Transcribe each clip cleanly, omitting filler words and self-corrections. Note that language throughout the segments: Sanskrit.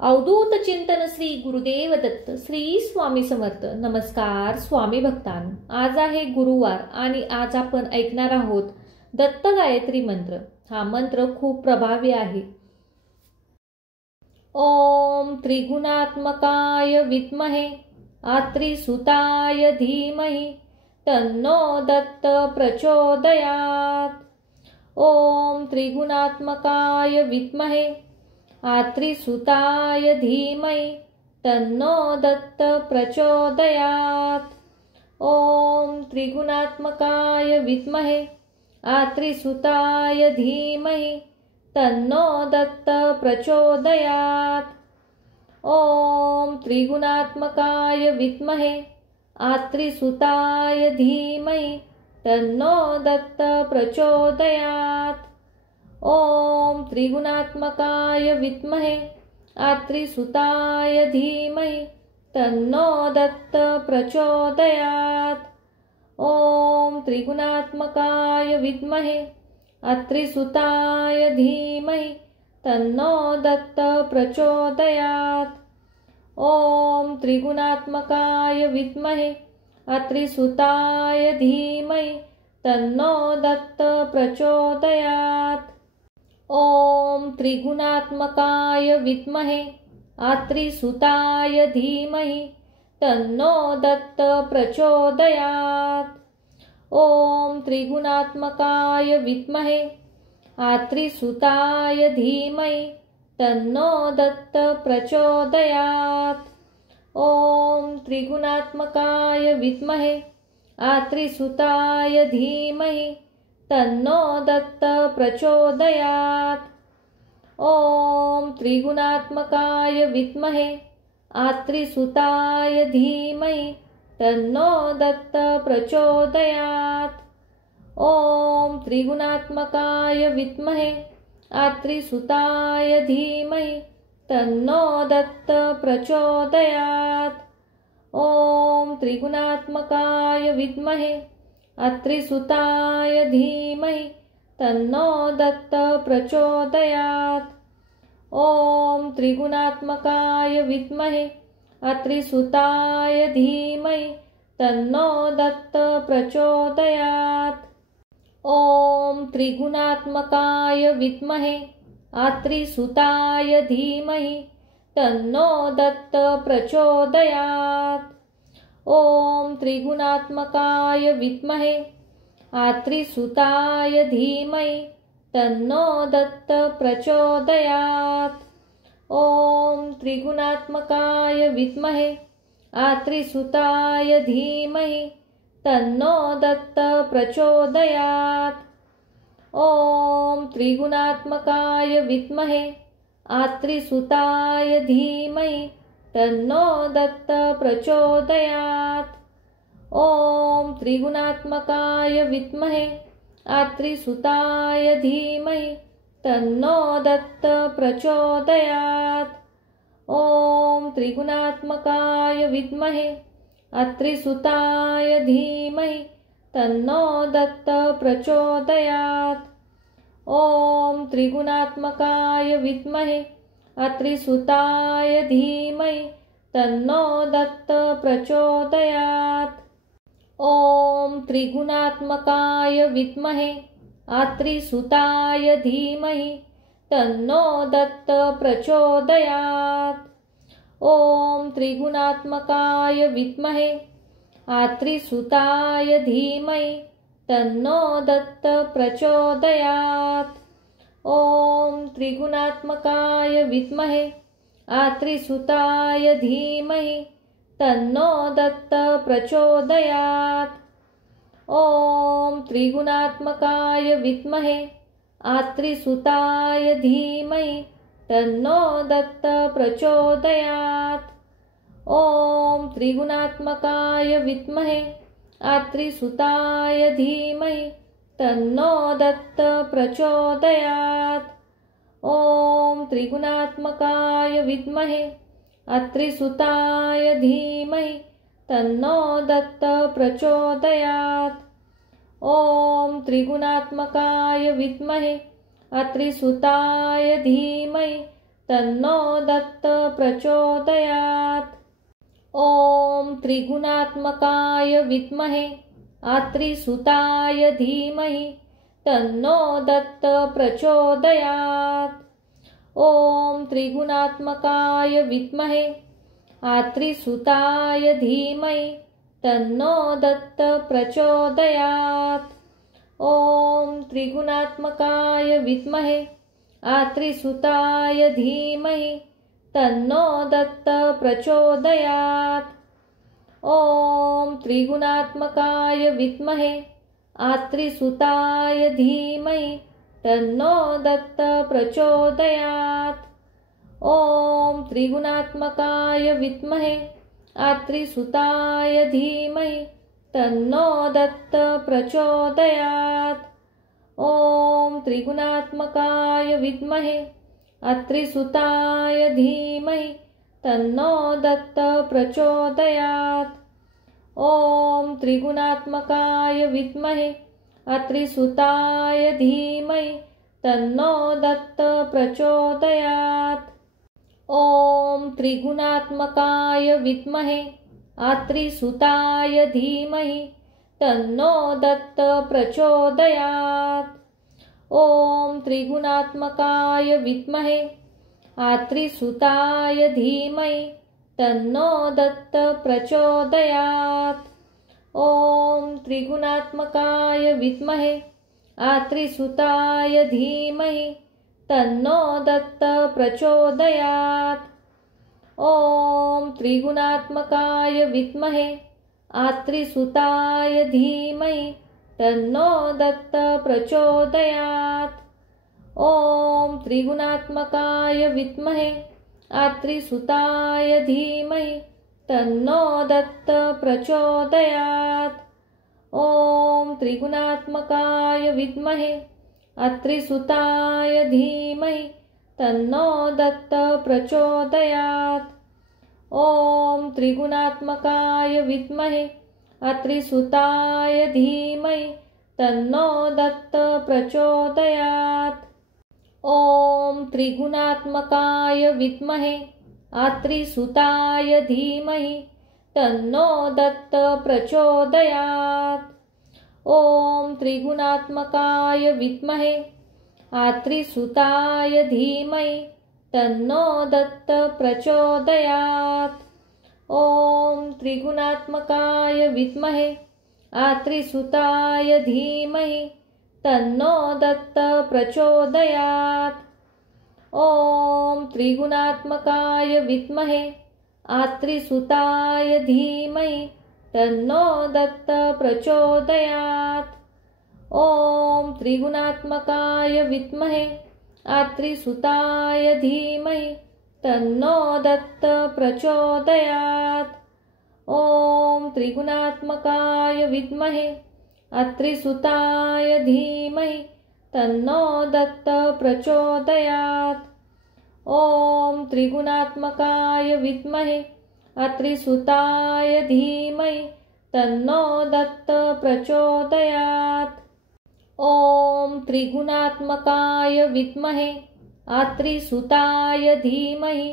अवधूत चिंतन श्री गुरुदेव दत्त श्री स्वामी समर्थ. नमस्कार स्वामी भक्तांनो. आज आहे गुरुवार आणि आज आपण ऐकणार आहोत दत्त गायत्री मंत्र. हा मंत्र खूप प्रभावी आहे. ओम त्रिगुणात्मकाय विद्महे आत्रिसुताय धीमहि तन्नो दत्त प्रचोदयात्. ओम त्रिगुणात्मकाय विद्महे आत्रिसुताय धीमहि तन्नो दत्त प्रचोदयात्. ओम त्रिगुणात्मकाय विद्महे आत्रिसुताय धीमहि तन्नो दत्त प्रचोदयात्. ओम त्रिगुणात्मकाय विद्महे आत्रिसुताय धीमहि तन्नो दत्त प्रचोदयात्. ओम त्रिगुणात्मकाय विद्महे आत्रिसुताय धीमहि तन्नो दत्त प्रचोदयात्. ओम त्रिगुणात्मकाय विद्महे आत्रिसुताय धीमहि तन्नो दत्त प्रचोदयात्. ओम त्रिगुणात्मकाय विद्महे आत्रिसुताय धीमहि तन्नो दत्त प्रचोदयात्. ओम त्रिगुणात्मकाय विद्महे आत्रिसुताय धीमहि तन्नो दत्त प्रचोदयात्. ओम त्रिगुणात्मकाय विद्महे आत्रिसुताय धीमहि तन्नो दत्त प्रचोदयात्. ओम त्रिगुणात्मकाय विद्महे आत्रिसुताय धीमहि तन्नो दत्त प्रचोदयात्. ओम त्रिगुणात्मकाय विद्महे आत्रिसुताय धीमहि तन्नो दत्त प्रचोदयात्. ओम त्रिगुणात्मकाय विद्महे आत्रिसुताय धीमहि तन्नो दत्त प्रचोदयात्. ओम त्रिगुणात्मकाय विद्महे आत्रिसुताय धीमहि तन्नो दत्त प्रचोदयात्. ओम त्रिगुणात्मकाय विद्महे आत्रिसुताय धीमहि तन्नो दत्त प्रचोदयात्. ओम त्रिगुणात्मकाय विद्महे आत्रिसुताय धीमहि तन्नो दत्त प्रचोदयात्. ओम त्रिगुणात्मकाय विद्महे आत्रिसुताय धीमहि तन्नो दत्त प्रचोदयात्. ओम त्रिगुणात्मकाय विद्महे आत्रिसुताय धीमहि तन्नो दत्त प्रचोदयात्. ओम त्रिगुणात्मकाय विद्महे आत्रिसुताय धीमहि तन्नो दत्त प्रचोदयात्. ओम त्रिगुणात्मकाय विद्महे आत्रिसुताय धीमहि तन्नो दत्त प्रचोदयात्. ओम त्रिगुणात्मकाय विद्महे आत्रिसुताय धीमहि तन्नो दत्त प्रचोदयात्. ओम त्रिगुणात्मकाय विद्महे आत्रिसुताय धीमहि तन्नो दत्त प्रचोदयात्. ओम त्रिगुणात्मकाय विद्महे आत्रिसुताय धीमहि तन्नो दत्त प्रचोदयात्. ओम त्रिगुणात्मकाय विद्महे आत्रिसुताय धीमहि तन्नो दत्त प्रचोदयात्. ओम त्रिगुणात्मकाय विद्महे आत्रिसुताय धीमहि तन्नो दत्त प्रचोदयात्. ओम त्रिगुणात्मकाय विद्महे आत्रिसुताय धीमहि तन्नो दत्त प्रचोदयात्. ओम त्रिगुणात्मकाय विद्महे आत्रिसुताय धीमहि तन्नो दत्त प्रचोदयात्. ओम त्रिगुणात्मकाय विद्महे आत्रिसुताय धीमहि तन्नो दत्त प्रचोदयात्. ओम त्रिगुणात्मकाय विद्महे आत्रिसुताय धीमहि तन्नो दत्त प्रचोदयात्। ॐ त्रिगुणात्मकाय विद्महे आत्रिसुताय धीमहि तन्नो दत्त प्रचोदयात्। ॐ त्रिगुणात्मकाय विद्महे आत्रिसुताय धीमहि तन्नो दत्त प्रचोदयात्। ॐ त्रिगुणात्मकाय विद्महे आत्रिसुताय धीमहि तन्नो दत्त प्रचोदयात्। ॐ त्रिगुणात्मकाय विद्महे आत्रिसुताय धीमहि तन्नो दत्त प्रचोदयात्। ॐ त्रिगुणात्मकाय विद्महे आत्रिसुताय धीमहि तन्नो दत्त प्रचोदयात्। ॐ त्रिगुणात्मकाय विद्महे आत्रिसुताय धीमहि तन्नो दत्त प्रचोदयात्। ॐ त्रिगुणात्मकाय विद्महे आत्रिसुताय धीमहि तन्नो दत्त प्रचोदयात्। ॐ त्रिगुणात्मकाय विद्महे आत्रिसुताय धीमहि तन्नो दत्त प्रचोदयात्। ॐ त्रिगुणात्मकाय विद्महे आत्रिसुताय धीमहि तन्नो दत्त प्रचोदयात्। ॐ त्रिगुणात्मकाय विद्महे आत्रिसुताय धीमहि तन्नो दत्त प्रचोदयात्। ॐ त्रिगुणात्मकाय विद्महे आत्रिसुताय धीमहि तन्नो दत्त प्रचोदयात्। ॐ त्रिगुणात्मकाय विद्महे आत्रिसुताय धीमहि तन्नो दत्त प्रचोदयात्। ॐ त्रिगुणात्मकाय विद्महे आत्रिसुताय धीमहि तन्नो दत्त प्रचोदयात्। ॐ त्रिगुणात्मकाय विद्महे आत्रिसुताय धीमहि तन्नो दत्त प्रचोदयात्। ॐ त्रिगुणात्मकाय विद्महे आत्रिसुताय धीमहि तन्नो दत्त प्रचोदयात्। ॐ त्रिगुणात्मकाय विद्महे आत्रिसुताय धीमहि तन्नो दत्त प्रचोदयात्। ॐ त्रिगुणात्मकाय विद्महे आत्रिसुताय धीमहि तन्नो दत्त प्रचोदयात्। ॐ त्रिगुणात्मकाय विद्महे आत्रिसुताय धीमहि तन्नो दत्त प्रचोदयात्। ॐ त्रिगुणात्मकाय विद्महे आत्रिसुताय धीमहि तन्नो दत्त प्रचोदयात्। ॐ त्रिगुणात्मकाय विद्महे आत्रिसुताय धीमहि तन्नो दत्त प्रचोदयात्। ॐ त्रिगुणात्मकाय विद्महे आत्रिसुताय धीमहि तन्नो दत्त प्रचोदयात्। ॐ त्रिगुणात्मकाय विद्महे आत्रिसुताय धीमहि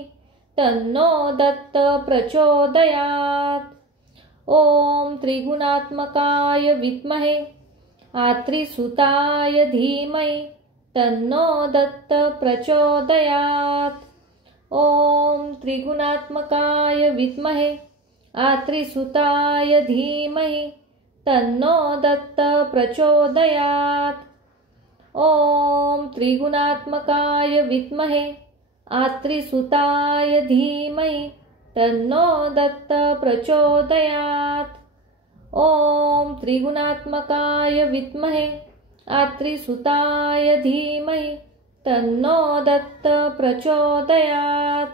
तन्नो दत्त प्रचोदयात्। ॐ त्रिगुणात्मकाय विद्महे आत्रिसुताय धीमहि तन्नो दत्त प्रचोदयात्। ॐ त्रिगुणात्मकाय विद्महे आत्रिसुताय धीमहि तन्नो दत्त प्रचोदयात्। ॐ त्रिगुणात्मकाय विद्महे आत्रिसुताय धीमहि तन्नो दत्त प्रचोदयात्। ॐ त्रिगुणात्मकाय विद्महे आत्रिसुताय धीमहि तन्नो दत्त प्रचोदयात्।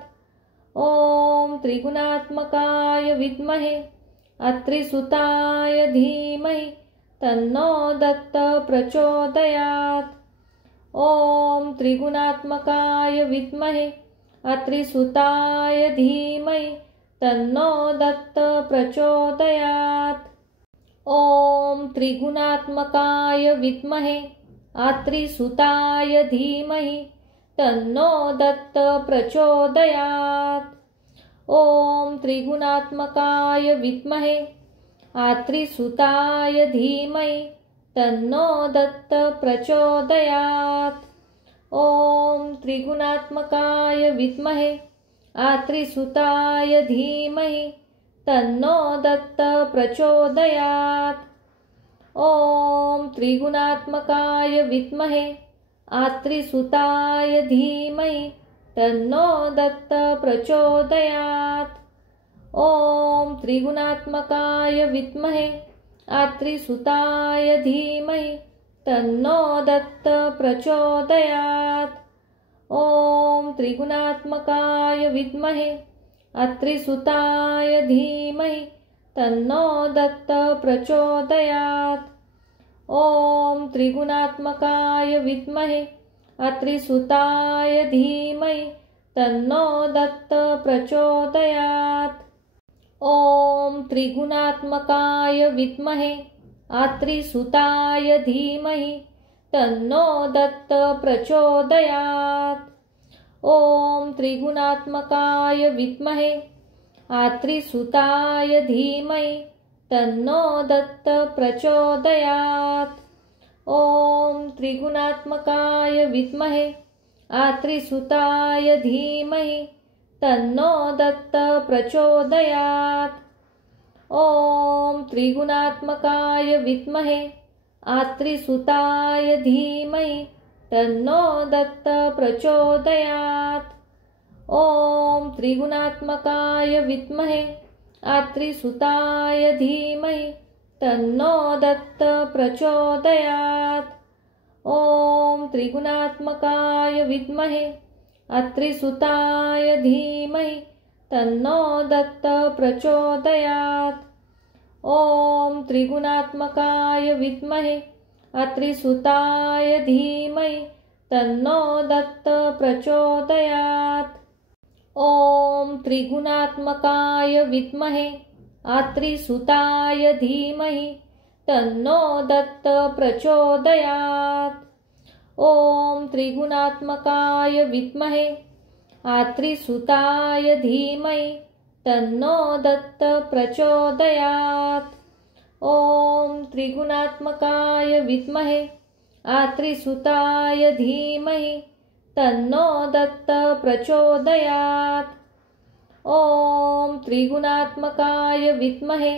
ॐ त्रिगुणात्मकाय विद्महे आत्रिसुताय धीमहि तन्नो दत्त प्रचोदयात्। ॐ त्रिगुणात्मकाय विद्महे आत्रिसुताय धीमहि तन्नो दत्त प्रचोदयात्। ॐ त्रिगुणात्मकाय विद्महे आत्रिसुताय धीमहि तन्नो दत्त प्रचोदयात्। ॐ त्रिगुणात्मकाय विद्महे आत्रिसुताय धीमहि तन्नो दत्त प्रचोदयात्। ॐ त्रिगुणात्मकाय विद्महे आत्रिसुताय धीमहि तन्नो दत्त प्रचोदयात्। ॐ त्रिगुणात्मकाय विद्महे आत्रिसुताय धीमहि तन्नो दत्त प्रचोदयात्। ॐ त्रिगुणात्मकाय विद्महे आत्रिसुताय धीमहि तन्नो दत्त प्रचोदयात्। ॐ त्रिगुणात्मकाय विद्महे आत्रिसुताय धीमहि तन्नो दत्त प्रचोदयात्। ॐ त्रिगुणात्मकाय विद्महे आत्रिसुताय धीमहि तन्नो दत्त प्रचोदयात्। ॐ त्रिगुणात्मकाय विद्महे आत्रिसुताय धीमहि तन्नो दत्त प्रचोदयात्। ॐ त्रिगुणात्मकाय विद्महे आत्रिसुताय धीमहि तन्नो दत्त प्रचोदयात्। ॐ त्रिगुणात्मकाय विद्महे आत्रिसुताय धीमहि तन्नो दत्त प्रचोदयात्। ॐ त्रिगुणात्मकाय विद्महे आत्रिसुताय धीमहि तन्नो दत्त प्रचोदयात्। ॐ त्रिगुणात्मकाय विद्महे आत्रिसुताय धीमहि तन्नो दत्त प्रचोदयात्। ॐ त्रिगुणात्मकाय विद्महे आत्रिसुताय धीमहि तन्नो दत्त प्रचोदयात्। ॐ त्रिगुणात्मकाय विद्महे आत्रिसुताय धीमहि तन्नो दत्त प्रचोदयात्। ॐ त्रिगुणात्मकाय विद्महे आत्रिसुताय धीमहि तन्नो दत्त प्रचोदयात्। ॐ त्रिगुणात्मकाय विद्महे आत्रिसुताय धीमहि तन्नो दत्त प्रचोदयात्। ॐ त्रिगुणात्मकाय विद्महे आत्रिसुताय धीमहि तन्नो दत्त प्रचोदयात्। ॐ त्रिगुणात्मकाय विद्महे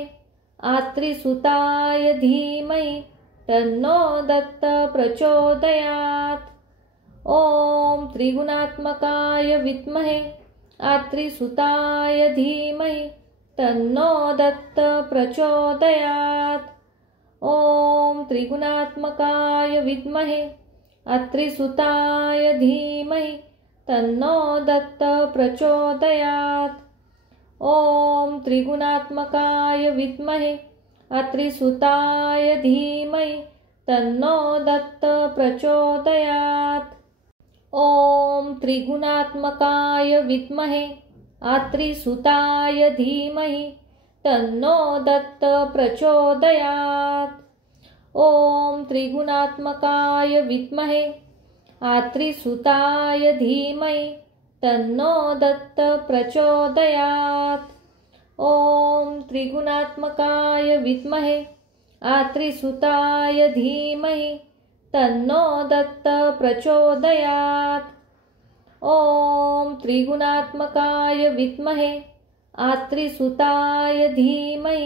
आत्रिसुताय धीमहि तन्नो दत्त प्रचोदयात्। ॐ त्रिगुणात्मकाय विद्महे आत्रिसुताय धीमहि तन्नो दत्त प्रचोदयात्। ॐ त्रिगुणात्मकाय विद्महे आत्रिसुताय धीमहि तन्नो दत्त प्रचोदयात्। ॐ त्रिगुणात्मकाय विद्महे आत्रिसुताय धीमहि तन्नो दत्त प्रचोदयात्। ॐ त्रिगुणात्मकाय विद्महे आत्रिसुताय धीमहि तन्नो दत्त प्रचोदयात्। ॐ त्रिगुणात्मकाय विद्महे आत्रिसुताय धीमहि तन्नो दत्त प्रचोदयात्। ॐ त्रिगुणात्मकाय विद्महे आत्रिसुताय धीमहि तन्नो दत्त प्रचोदयात्। ॐ त्रिगुणात्मकाय विद्महे आत्रिसुताय धीमहि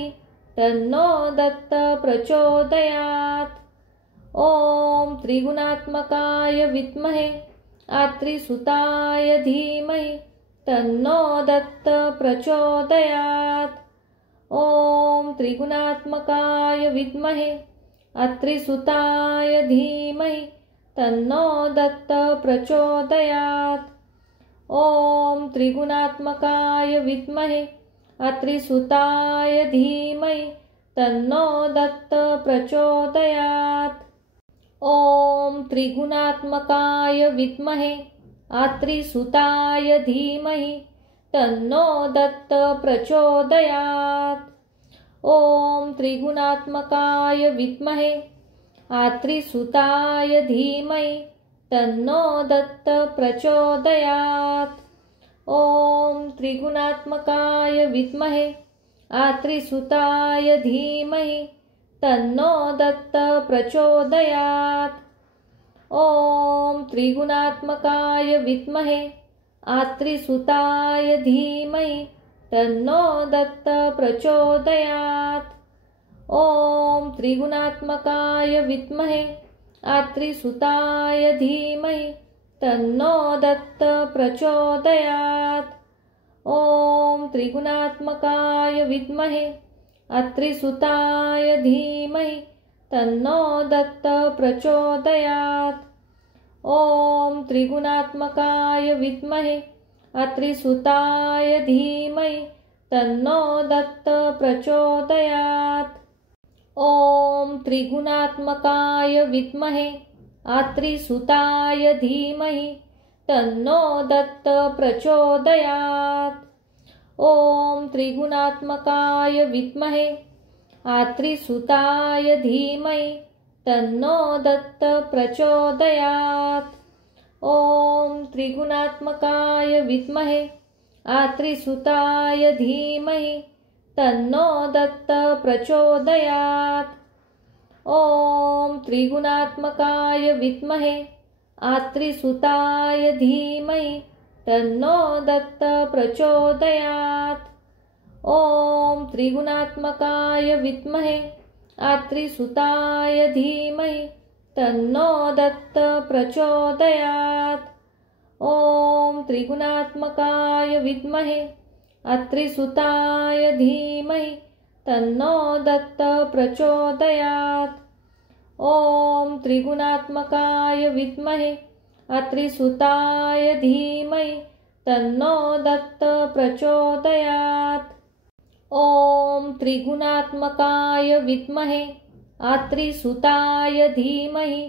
तन्नो दत्त प्रचोदयात्। ॐ त्रिगुणात्मकाय विद्महे आत्रिसुताय धीमहि तन्नो दत्त प्रचोदयात्। ॐ त्रिगुणात्मकाय विद्महे आत्रिसुताय धीमहि तन्नो दत्त प्रचोदयात्। ॐ त्रिगुणात्मकाय विद्महे आत्रिसुताय धीमहि तन्नो दत्त प्रचोदयात्। ॐ त्रिगुणात्मकाय विद्महे आत्रिसुताय धीमहि तन्नो दत्त प्रचोदयात्। ॐ त्रिगुणात्मकाय विद्महे आत्रिसुताय धीमहि तन्नो दत्त प्रचोदयात्। ॐ त्रिगुणात्मकाय विद्महे आत्रिसुताय धीमहि तन्नो दत्त प्रचोदयात्। ॐ त्रिगुणात्मकाय विद्महे आत्रिसुताय धीमहि तन्नो दत्त प्रचोदयात्। ॐ त्रिगुणात्मकाय विद्महे आत्रिसुताय धीमहि तन्नो दत्त प्रचोदयात्। ॐ त्रिगुणात्मकाय विद्महे आत्रिसुताय धीमहि तन्नो दत्त प्रचोदयात्। ॐ त्रिगुणात्मकाय विद्महे आत्रिसुताय धीमहि तन्नो दत्त प्रचोदयात्। ॐ त्रिगुणात्मकाय विद्महे आत्रिसुताय धीमहि तन्नो दत्त प्रचोदयात्। ॐ त्रिगुणात्मकाय विद्महे आत्रिसुताय धीमहि तन्नो दत्त प्रचोदयात्। ॐ त्रिगुणात्मकाय विद्महे आत्रिसुताय धीमहि तन्नो दत्त प्रचोदयात्। ॐ त्रिगुणात्मकाय विद्महे आत्रिसुताय धीमहि तन्नो दत्त प्रचोदयात्। ॐ त्रिगुणात्मकाय विद्महे आत्रिसुताय धीमहि तन्नो दत्त प्रचोदयात्। ॐ त्रिगुणात्मकाय विद्महे आत्रिसुताय धीमहि तन्नो दत्त प्रचोदयात्। ॐ त्रिगुणात्मकाय विद्महे आत्रिसुताय धीमहि तन्नो दत्त प्रचोदयात्। ॐ त्रिगुणात्मकाय विद्महे आत्रिसुताय धीमहि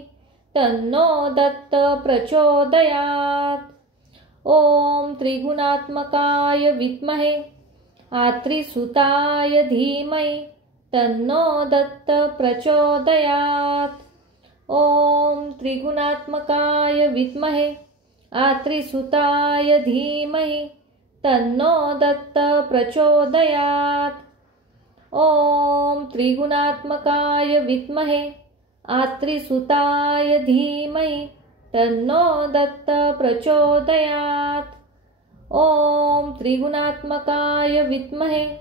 तन्नो दत्त प्रचोदयात्। ॐ त्रिगुणात्मकाय विद्महे आत्रिसुताय धीमहि तन्नो दत्त प्रचोदयात्। ॐ त्रिगुणात्मकाय विद्महे आत्रिसुताय धीमहि तन्नो दत्त प्रचोदयात्। ॐ त्रिगुणात्मकाय विद्महे आत्रिसुताय धीमहि तन्नो दत्त प्रचोदयात्। ॐ त्रिगुणात्मकाय विद्महे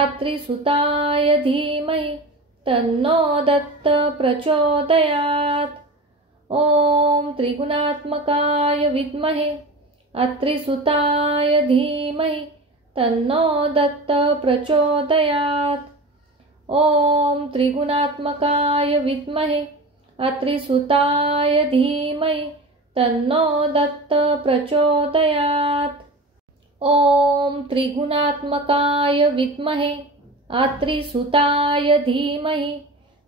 आत्रिसुताय धीमहि तन्नो दत्त प्रचोदयात्। ॐ त्रिगुणात्मकाय विद्महे आत्रिसुताय धीमहि तन्नो दत्त प्रचोदयात्। ॐ त्रिगुणात्मकाय विद्महे आत्रिसुताय धीमहि तन्नो दत्त प्रचोदयात्। ॐ त्रिगुणात्मकाय विद्महे आत्रिसुताय धीमहि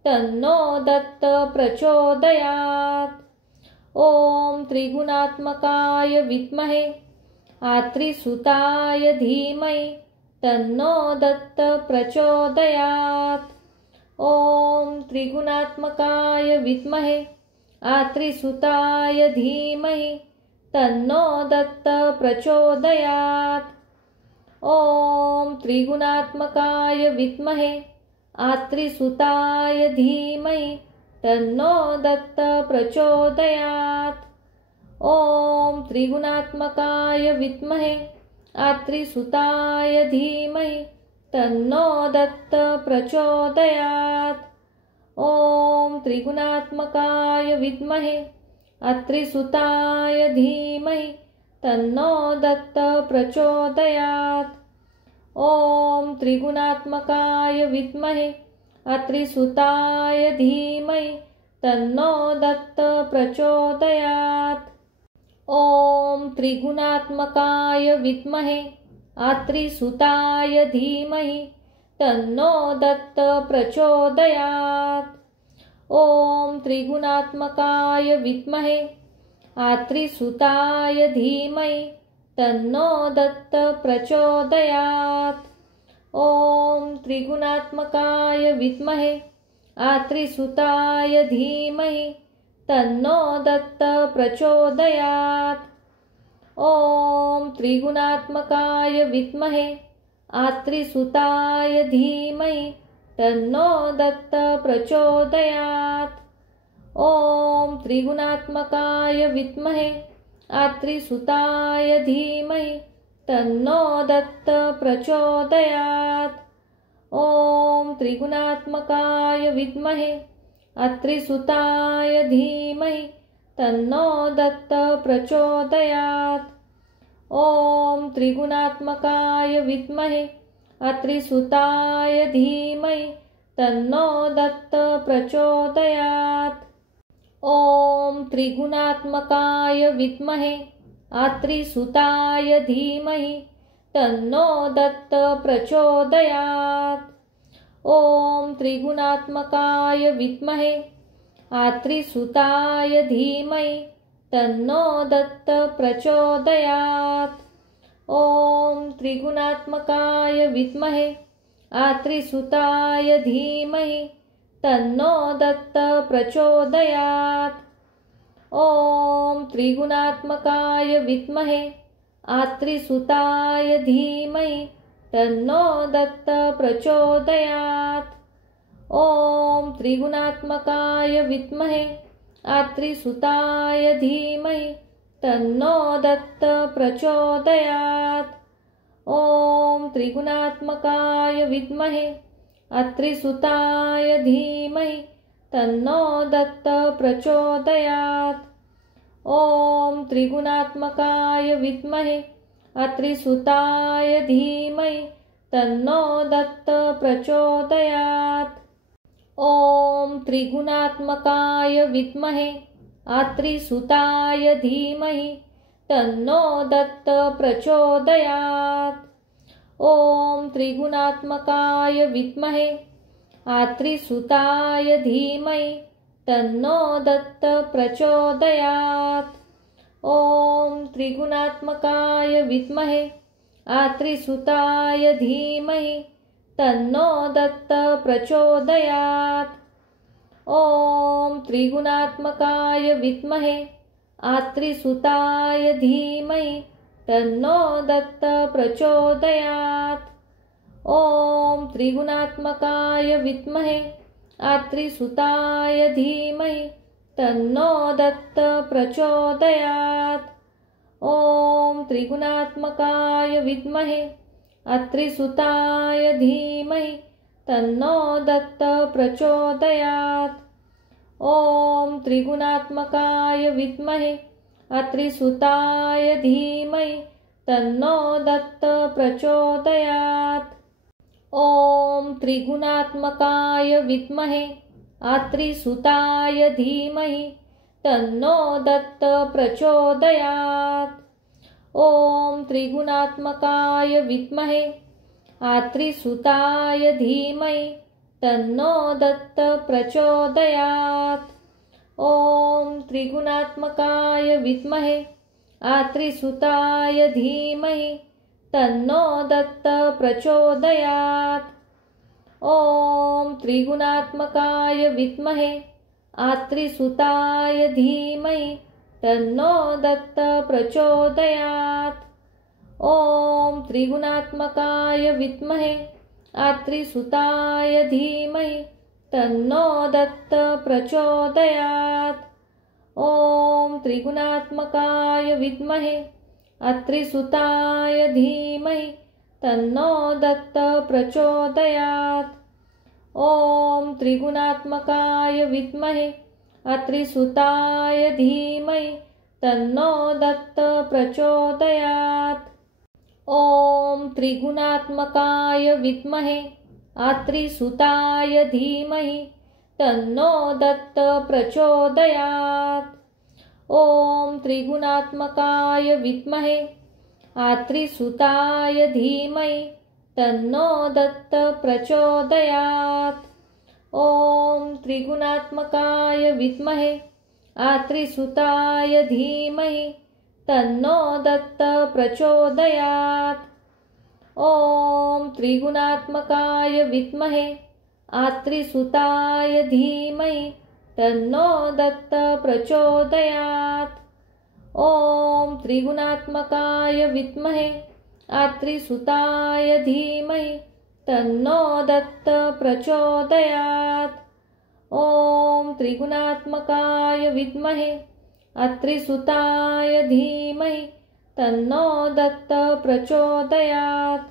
तन्नो दत्त प्रचोदयात्। ॐ त्रिगुणात्मकाय विद्महे आत्रिसुताय धीमहि तन्नो दत्त प्रचोदयात्। ॐ त्रिगुणात्मकाय विद्महे आत्रिसुताय धीमहि तन्नो दत्त प्रचोदयात्। ॐ त्रिगुणात्मकाय विद्महे आत्रिसुताय धीमहि तन्नो दत्त प्रचोदयात्। ॐ त्रिगुणात्मकाय विद्महे आत्रिसुताय धीमहि तन्नो दत्त प्रचोदयात्। ॐ त्रिगुणात्मकाय विद्महे आत्रिसुताय धीमहि तन्नो दत्त प्रचोदयात्। ॐ त्रिगुणात्मकाय विद्महे आत्रिसुताय धीमहि तन्नो दत्त प्रचोदयात्। ॐ त्रिगुणात्मकाय विद्महे आत्रिसुताय धीमहि तन्नो दत्त प्रचोदयात्। ॐ त्रिगुणात्मकाय विद्महे आत्रिसुताय धीमहि तन्नो दत्त प्रचोदयात्। ॐ त्रिगुणात्मकाय विद्महे आत्रिसुताय धीमहि तन्नो दत्त प्रचोदयात्। ॐ त्रिगुणात्मकाय विद्महे आत्रिसुताय धीमहि तन्नो दत्त प्रचोदयात्। ॐ त्रिगुणात्मकाय विद्महे आत्रिसुताय धीमहि तन्नो दत्त प्रचोदयात्। ॐ त्रिगुणात्मकाय विद्महे आत्रिसुताय धीमहि तन्नो दत्त प्रचोदयात्। ॐ त्रिगुणात्मकाय विद्महे आत्रिसुताय धीमहि तन्नो दत्त प्रचोदयात्। ॐ त्रिगुणात्मकाय विद्महे आत्रिसुताय धीमहि तन्नो दत्त प्रचोदयात्। ॐ त्रिगुणात्मकाय विद्महे आत्रिसुताय धीमहि तन्नो दत्त प्रचोदयात्। ॐ त्रिगुणात्मकाय विद्महे आत्रिसुताय धीमहि तन्नो दत्त प्रचोदयात्। ॐ त्रिगुणात्मकाय विद्महे आत्रिसुताय धीमहि तन्नो दत्त प्रचोदयात्। ॐ त्रिगुणात्मकाय विद्महे आत्रिसुताय धीमहि तन्नो दत्त प्रचोदयात्। ॐ त्रिगुणात्मकाय विद्महे आत्रिसुताय धीमहि तन्नो दत्त प्रचोदयात्। ॐ त्रिगुणात्मकाय विद्महे आत्रिसुताय धीमहि तन्नो दत्त प्रचोदयात्। ॐ त्रिगुणात्मकाय विद्महे आत्रिसुताय धीमहि तन्नो दत्त प्रचोदयात्। ॐ त्रिगुणात्मकाय विद्महे आत्रिसुताय धीमहि तन्नो दत्त प्रचोदयात्। ॐ त्रिगुणात्मकाय विद्महे आत्रिसुताय धीमहि तन्नो दत्त प्रचोदयात्। ॐ त्रिगुणात्मकाय विद्महे आत्रिसुताय धीमहि तन्नो दत्त प्रचोदयात्। ॐ त्रिगुणात्मकाय विद्महे आत्रिसुताय धीमहि तन्नो दत्त प्रचोदयात्। ॐ त्रिगुणात्मकाय विद्महे आत्रिसुताय धीमहि तन्नो दत्त प्रचोदयात्। ॐ त्रिगुणात्मकाय विद्महे आत्रिसुताय धीमहि तन्नो दत्त प्रचोदयात्। ॐ त्रिगुणात्मकाय विद्महे आत्रिसुताय धीमहि तन्नो दत्त प्रचोदयात्। ॐ त्रिगुणात्मकाय विद्महे आत्रिसुताय धीमहि तन्नो दत्त प्रचोदयात्। ॐ त्रिगुणात्मकाय विद्महे आत्रिसुताय धीमहि तन्नो दत्त प्रचोदयात्। ॐ त्रिगुणात्मकाय विद्महे आत्रिसुताय धीमहि तन्नो दत्त प्रचोदयात्। ॐ त्रिगुणात्मकाय विद्महे आत्रिसुताय धीमहि तन्नो दत्त प्रचोदयात्। ॐ त्रिगुणात्मकाय विद्महे आत्रिसुताय धीमहि तन्नो दत्त प्रचोदयात्। ॐ त्रिगुणात्मकाय विद्महे आत्रिसुताय धीमहि तन्नो दत्त प्रचोदयात्। ॐ त्रिगुणात्मकाय विद्महे आत्रिसुताय धीमहि तन्नो दत्त प्रचोदयात्। ॐ त्रिगुणात्मकाय विद्महे आत्रिसुताय धीमहि तन्नो दत्त प्रचोदयात्। ॐ त्रिगुणात्मकाय विद्महे आत्रिसुताय धीमहि तन्नो दत्त प्रचोदयात्। ॐ त्रिगुणात्मकाय विद्महे आत्रिसुताय धीमहि तन्नो दत्त प्रचोदयात्। ॐ त्रिगुणात्मकाय विद्महे आत्रिसुताय धीमहि तन्नो दत्त प्रचोदयात्। ॐ त्रिगुणात्मकाय विद्महे आत्रिसुताय धीमहि तन्नो दत्त प्रचोदयात्।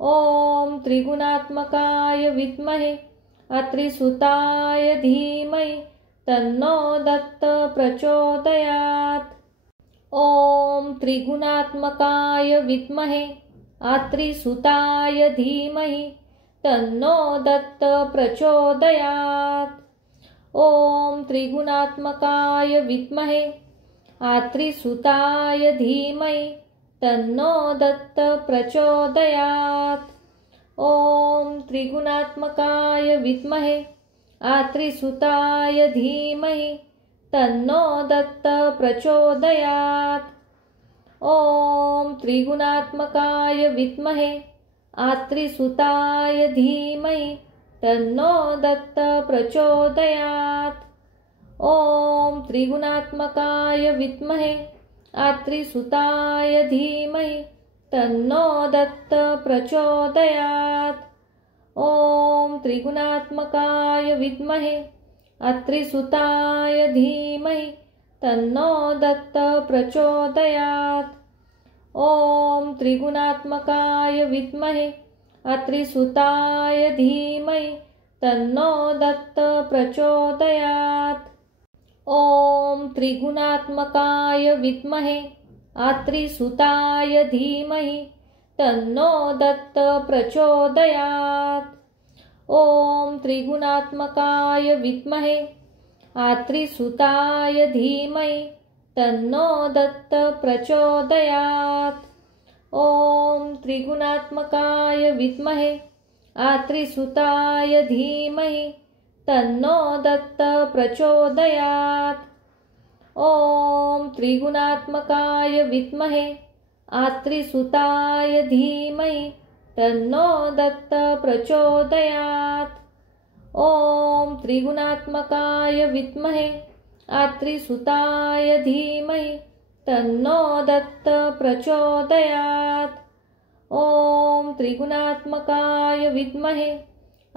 ॐ त्रिगुणात्मकाय विद्महे आत्रिसुताय धीमहि तन्नो दत्त प्रचोदयात्। ॐ त्रिगुणात्मकाय विद्महे आत्रिसुताय धीमहि तन्नो दत्त प्रचोदयात्। ॐ त्रिगुणात्मकाय विद्महे आत्रिसुताय धीमहि तन्नो दत्त प्रचोदयात्। ॐ त्रिगुणात्मकाय विद्महे आत्रिसुताय धीमहि तन्नो दत्त प्रचोदयात्। ॐ त्रिगुणात्मकाय विद्महे आत्रिसुताय धीमहि तन्नो दत्त प्रचोदयात्। ॐ त्रिगुणात्मकाय विद्महे आत्रिसुताय धीमहि तन्नो दत्त प्रचोदयात्। ॐ त्रिगुणात्मकाय विद्महे आत्रिसुताय धीमहि तन्नो दत्त प्रचोदयात्। ॐ त्रिगुणात्मकाय विद्महे आत्रिसुताय धीमहि तन्नो दत्त प्रचोदयात्। ॐ त्रिगुणात्मकाय विद्महे आत्रिसुताय धीमहि तन्नो दत्त प्रचोदयात्। ॐ त्रिगुणात्मकाय विद्महे आत्रिसुताय धीमहि तन्नो दत्त प्रचोदयात्। ॐ त्रिगुणात्मकाय विद्महे आत्रिसुताय धीमहि तन्नो दत्त प्रचोदयात्। ॐ त्रिगुणात्मकाय विद्महे आत्रिसुताय धीमहि तन्नो दत्त प्रचोदयात्। ॐ त्रिगुणात्मकाय विद्महे आत्रिसुताय धीमहि तन्नो दत्त प्रचोदयात्। ॐ त्रिगुणात्मकाय विद्महे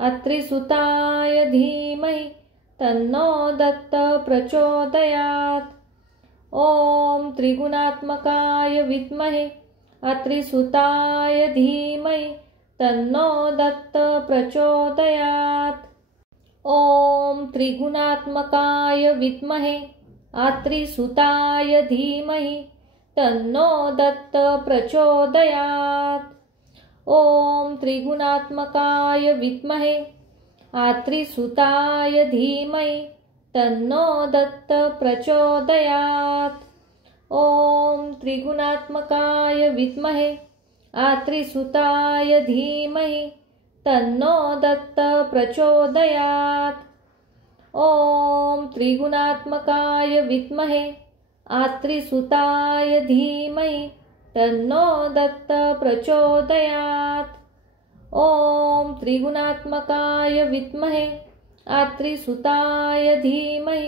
आत्रिसुताय धीमहि तन्नो दत्त प्रचोदयात्। ॐ त्रिगुणात्मकाय विद्महे आत्रिसुताय धीमहि तन्नो दत्त प्रचोदयात्। ॐ त्रिगुणात्मकाय विद्महे आत्रिसुताय धीमहि तन्नो दत्त प्रचोदयात्। ॐ त्रिगुणात्मकाय विद्महे आत्रिसुताय धीमहि तन्नो दत्त प्रचोदयात्। ॐ त्रिगुणात्मकाय विद्महे आत्रिसुताय धीमहि तन्नो दत्त प्रचोदयात्। ॐ त्रिगुणात्मकाय विद्महे आत्रिसुताय धीमहि तन्नो दत्त प्रचोदयात्। ॐ त्रिगुणात्मकाय विद्महे आत्रिसुताय धीमहि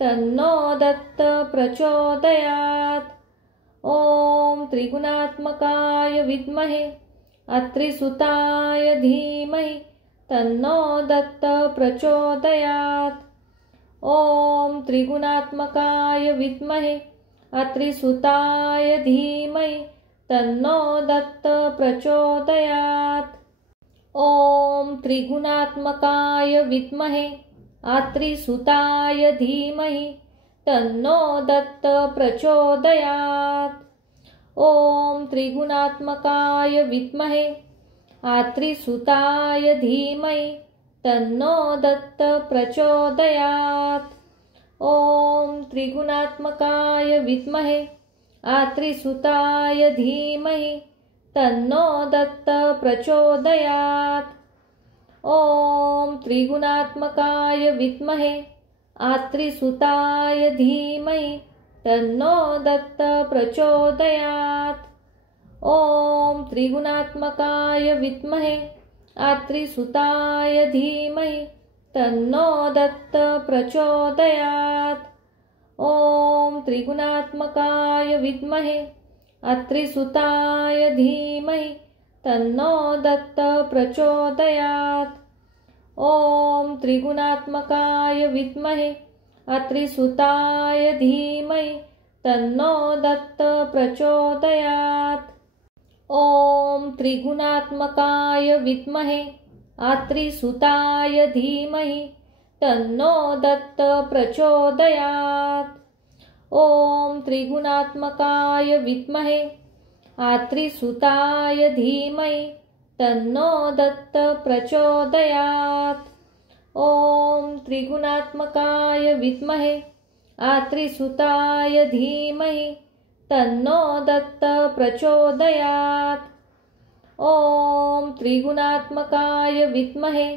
तन्नो दत्त प्रचोदयात्। ॐ त्रिगुणात्मकाय विद्महे आत्रिसुताय धीमहि तन्नो दत्त प्रचोदयात्। ॐ त्रिगुणात्मकाय विद्महे आत्रिसुताय धीमहि तन्नो दत्त प्रचोदयात्। ॐ त्रिगुणात्मकाय विद्महे आत्रिसुताय धीमहि तन्नो दत्त प्रचोदयात्। ॐ त्रिगुणात्मकाय विद्महे आत्रिसुताय धीमहि तन्नो दत्त प्रचोदयात्। ॐ त्रिगुणात्मकाय विद्महे आत्रिसुताय धीमहि तन्नो दत्त प्रचोदयात्। ॐ त्रिगुणात्मकाय विद्महे आत्रिसुताय धीमहि तन्नो दत्त प्रचोदयात्। ॐ त्रिगुणात्मकाय विद्महे आत्रिसुताय धीमहि तन्नो दत्त प्रचोदयात्। ॐ त्रिगुणात्मकाय विद्महे अत्रिसुताय धीमहि तन्नो दत्त प्रचोदयात्। ॐ त्रिगुणात्मकाय विद्महे अत्रिसुताय धीमहि तन्नो दत्त प्रचोदयात्। ॐ त्रिगुणात्मकाय विद्महे अत्रिसुताय धीमहि तन्नो दत्त प्रचोदयात्। ॐ त्रिगुणात्मकाय विद्महे अत्रिसुताय धीमहि तन्नो दत्त प्रचोदयात्। ॐ त्रिगुणात्मकाय विद्महे अत्रिसुताय धीमहि तन्नो दत्त प्रचोदयात्। ॐ त्रिगुणात्मकाय विद्महे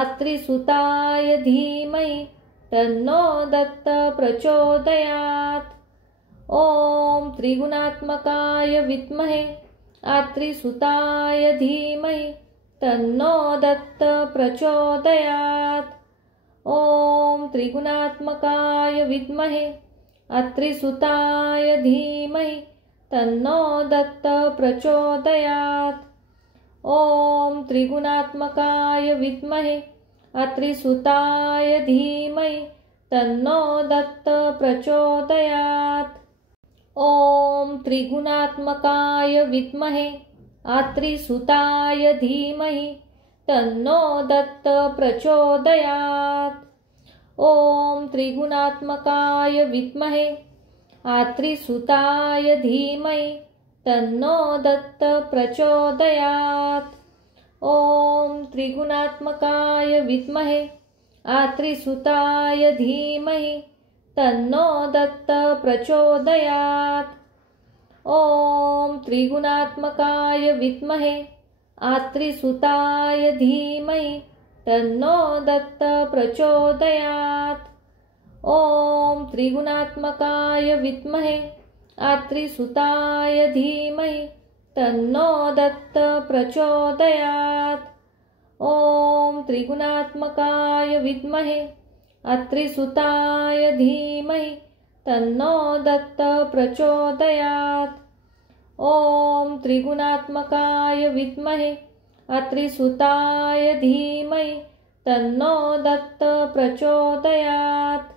अत्रिसुताय धीमहि तन्नो दत्त प्रचोदयात्। ॐ त्रिगुणात्मकाय विद्महे अत्रिसुताय धीमहि तन्नो दत्त प्रचोदयात्। ॐ त्रिगुणात्मकाय विद्महे अत्रिसुताय धीमहि तन्नो दत्त प्रचोदयात्। ॐ त्रिगुणात्मकाय विद्महे अत्रिसुताय धीमहि तन्नो दत्त प्रचोदयात्। ॐ त्रिगुणात्मकाय विद्महे अत्रिसुताय धीमहि तन्नो दत्त प्रचोदयात्। ॐ त्रिगुणात्मकाय विद्महे अत्रिसुताय धीमहि तन्नो दत्त प्रचोदयात्। ॐ त्रिगुणात्मकाय विद्महे अत्रिसुताय धीमहि तन्नो दत्त प्रचोदयात्। ॐ त्रिगुणात्मकाय विद्महे अत्रिसुताय धीमहि तन्नो दत्त प्रचोदयात्। ॐ त्रिगुणात्मकाय विद्महे अत्रिसुताय धीमहि तन्नो दत्त प्रचोदयात्। ॐ त्रिगुणात्मकाय विद्महे अत्रिसुताय धीमहि तन्नो दत्त प्रचोदयात्। ॐ त्रिगुणात्मकाय विद्महे अत्रिसुताय धीमहि तन्नो दत्त प्रचोदयात्।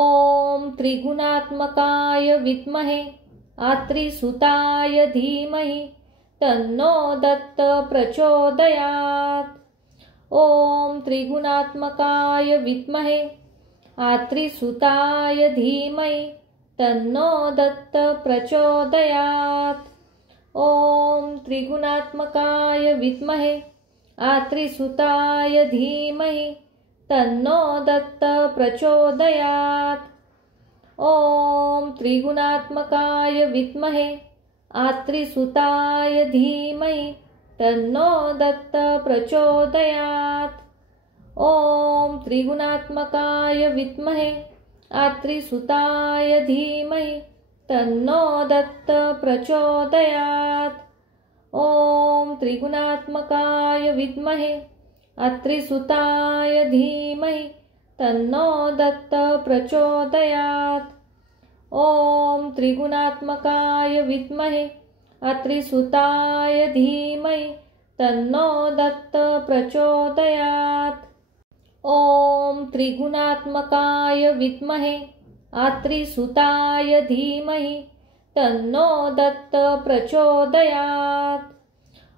ॐ त्रिगुणात्मकाय विद्महे अत्रिसुताय धीमहि तन्नो दत्त प्रचोदयात्। ॐ त्रिगुणात्मकाय विद्महे अत्रिसुताय धीमहि तन्नो दत्त प्रचोदयात्। ॐ त्रिगुणात्मकाय विद्महे अत्रिसुताय धीमहि तन्नो दत्त प्रचोदयात्। ॐ त्रिगुणात्मकाय विद्महे अत्रिसुताय धीमहि तन्नो दत्त प्रचोदयात्। ॐ त्रिगुणात्मकाय विद्महे अत्रिसुताय धीमहि तन्नो दत्त प्रचोदयात्। ॐ त्रिगुणात्मकाय विद्महे अत्रिसुताय धीमहि तन्नो दत्त प्रचोदयात्। ॐ त्रिगुणात्मकाय विद्महे अत्रिसुताय धीमहि तन्नो दत्त प्रचोदयात्। ॐ त्रिगुणात्मकाय विद्महे अत्रिसुताय धीमहि तन्नो दत्त प्रचोदयात्।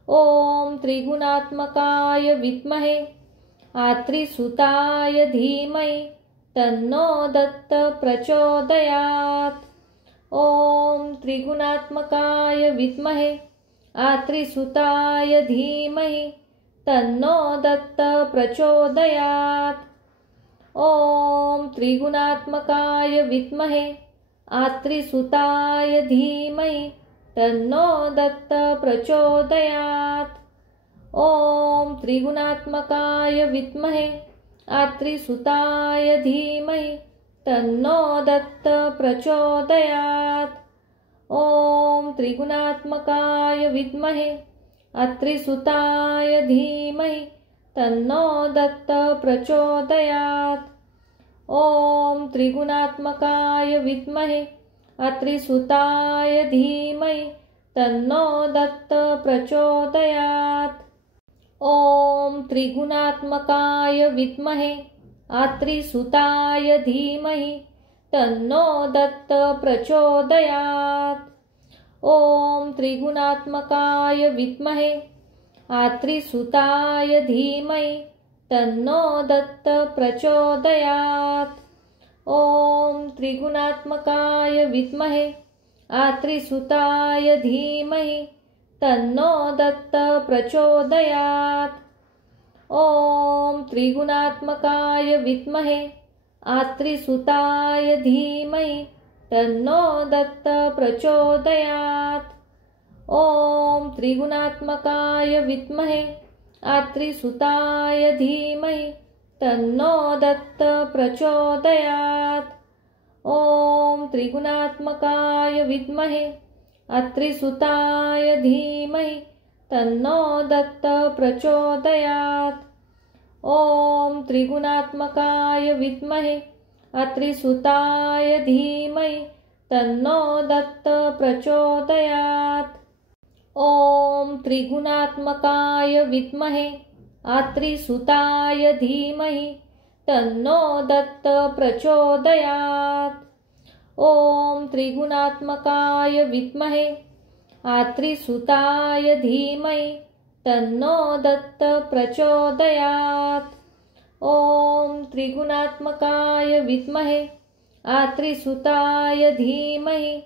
ॐ त्रिगुणात्मकाय विद्महे अत्रिसुताय धीमहि तन्नो दत्त प्रचोदयात्। ॐ त्रिगुणात्मकाय विद्महे अत्रिसुताय धीमहि तन्नो दत्त प्रचोदयात्। ॐ त्रिगुणात्मकाय विद्महे अत्रिसुताय धीमहि तन्नो दत्त प्रचोदयात्। ॐ त्रिगुणात्मकाय विद्महे अत्रिसुताय धीमहि तन्नो दत्त प्रचोदयात्। ॐ त्रिगुणात्मकाय विद्महे अत्रिसुताय धीमहि तन्नो दत्त प्रचोदयात्। ॐ त्रिगुणात्मकाय विद्महे अत्रिसुताय धीमहि तन्नो दत्त प्रचोदयात्। ॐ त्रिगुणात्मकाय विद्महे अत्रिसुताय धीमहि तन्नो दत्त प्रचोदयात्। ॐ त्रिगुणात्मकाय विद्महे अत्रिसुताय धीमहि तन्नो दत्त प्रचोदयात्। ॐ त्रिगुणात्मकाय विद्महे अत्रिसुताय धीमहि तन्नो दत्त प्रचोदयात्। ॐ त्रिगुणात्मकाय विद्महे अत्रिसुताय धीमहि तन्नो दत्त प्रचोदयात्। ॐ त्रिगुणात्मकाय विद्महे अत्रिसुताय धीमहि तन्नो दत्त प्रचोदयात्। ॐ त्रिगुणात्मकाय विद्महे अत्रिसुताय धीमहि तन्नो दत्त प्रचोदयात्। ॐ त्रिगुणात्मकाय विद्महे अत्रिसुताय धीमहि तन्नो दत्त प्रचोदयात्। ॐ त्रिगुणात्मकाय विद्महे अत्रिसुताय धीमहि तन्नो दत्त प्रचोदयात्। ॐ त्रिगुणात्मकाय विद्महे अत्रिसुताय धीमहि तन्नो दत्त प्रचोदयात्। ॐ त्रिगुणात्मकाय विद्महे अत्रिसुताय धीमहि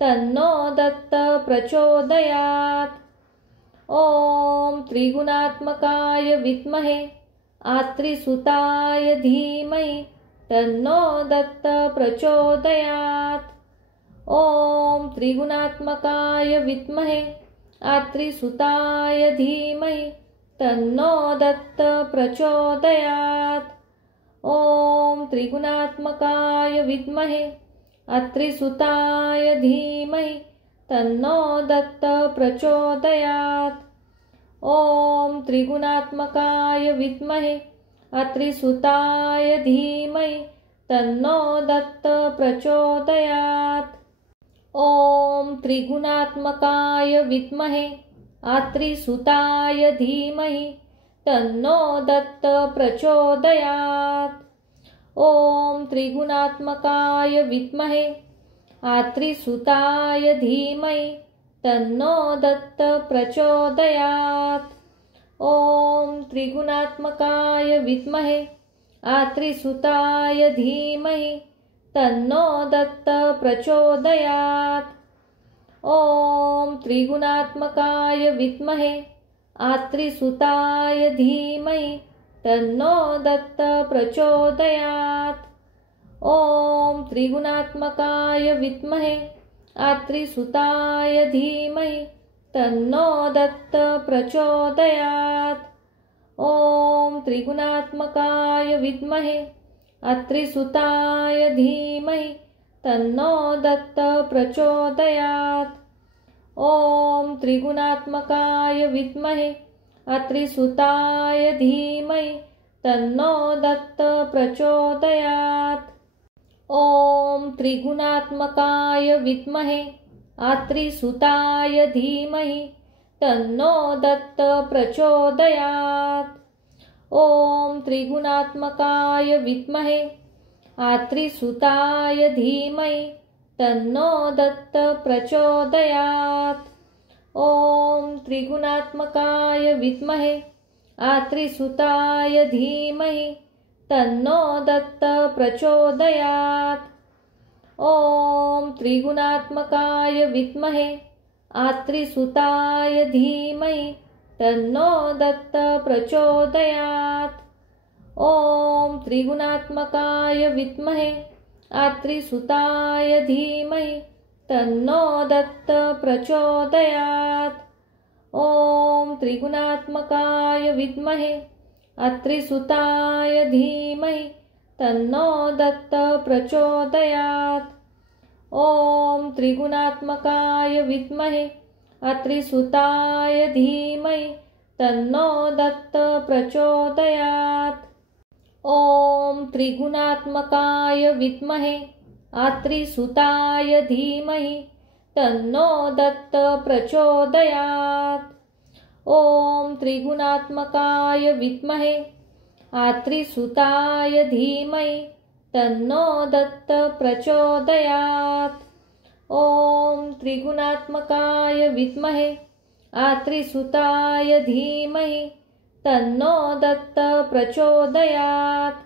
तन्नो दत्त प्रचोदयात्। ॐ त्रिगुणात्मकाय विद्महे अत्रिसुताय धीमहि तन्नो दत्त प्रचोदयात्। ॐ त्रिगुणात्मकाय विद्महे अत्रिसुताय धीमहि तन्नो दत्त प्रचोदयात्। ॐ त्रिगुणात्मकाय विद्महे अत्रिसुताय धीमहि तन्नो दत्त प्रचोदयात्। ॐ त्रिगुणात्मकाय विद्महे अत्रिसुताय धीमहि तन्नो दत्त प्रचोदयात्। ॐ त्रिगुणात्मकाय विद्महे अत्रिसुताय धीमहि तन्नो दत्त प्रचोदयात्। ॐ त्रिगुणात्मकाय विद्महे अत्रिसुताय धीमहि तन्नो दत्त प्रचोदयात्। ॐ त्रिगुणात्मकाय विद्महे अत्रिसुताय धीमहि तन्नो दत्त प्रचोदयात्। ॐ त्रिगुणात्मकाय विद्महे अत्रिसुताय धीमहि तन्नो दत्त प्रचोदयात्। ॐ त्रिगुणात्मकाय विद्महे अत्रिसुताय धीमहि तन्नो दत्त प्रचोदयात्। ॐ त्रिगुणात्मकाय विद्महे अत्रिसुताय धीमहि तन्नो दत्त प्रचोदयात्। ॐ त्रिगुणात्मकाय विद्महे अत्रिसुताय धीमहि तन्नो दत्त प्रचोदयात्। ॐ त्रिगुणात्मकाय विद्महे अत्रिसुताय धीमहि तन्नो दत्त प्रचोदयात्। ॐ त्रिगुणात्मकाय विद्महे अत्रिसुताय धीमहि तन्नो दत्त प्रचोदयात्। ॐ त्रिगुणात्मकाय विद्महे अत्रिसुताय धीमहि तन्नो दत्त प्रचोदयात्। ॐ त्रिगुणात्मकाय विद्महे अत्रिसुताय धीमहि तन्नो दत्त प्रचोदयात्। ॐ त्रिगुणात्मकाय विद्महे अत्रिसुताय धीमहि तन्नो दत्त प्रचोदयात्। ॐ त्रिगुणात्मकाय विद्महे अत्रिसुताय धीमहि तन्नो दत्त प्रचोदयात्। ॐ त्रिगुणात्मकाय विद्महे अत्रिसुताय धीमहि तन्नो दत्त प्रचोदयात्। ॐ त्रिगुणात्मकाय विद्महे आत्रिसुताय धीमहि तन्नो दत्त प्रचोदयात्। ॐ त्रिगुणात्मकाय विद्महे आत्रिसुताय धीमहि तन्नो दत्त प्रचोदयात्। ॐ त्रिगुणात्मकाय विद्महे आत्रिसुताय धीमहि तन्नो दत्त प्रचोदयात्।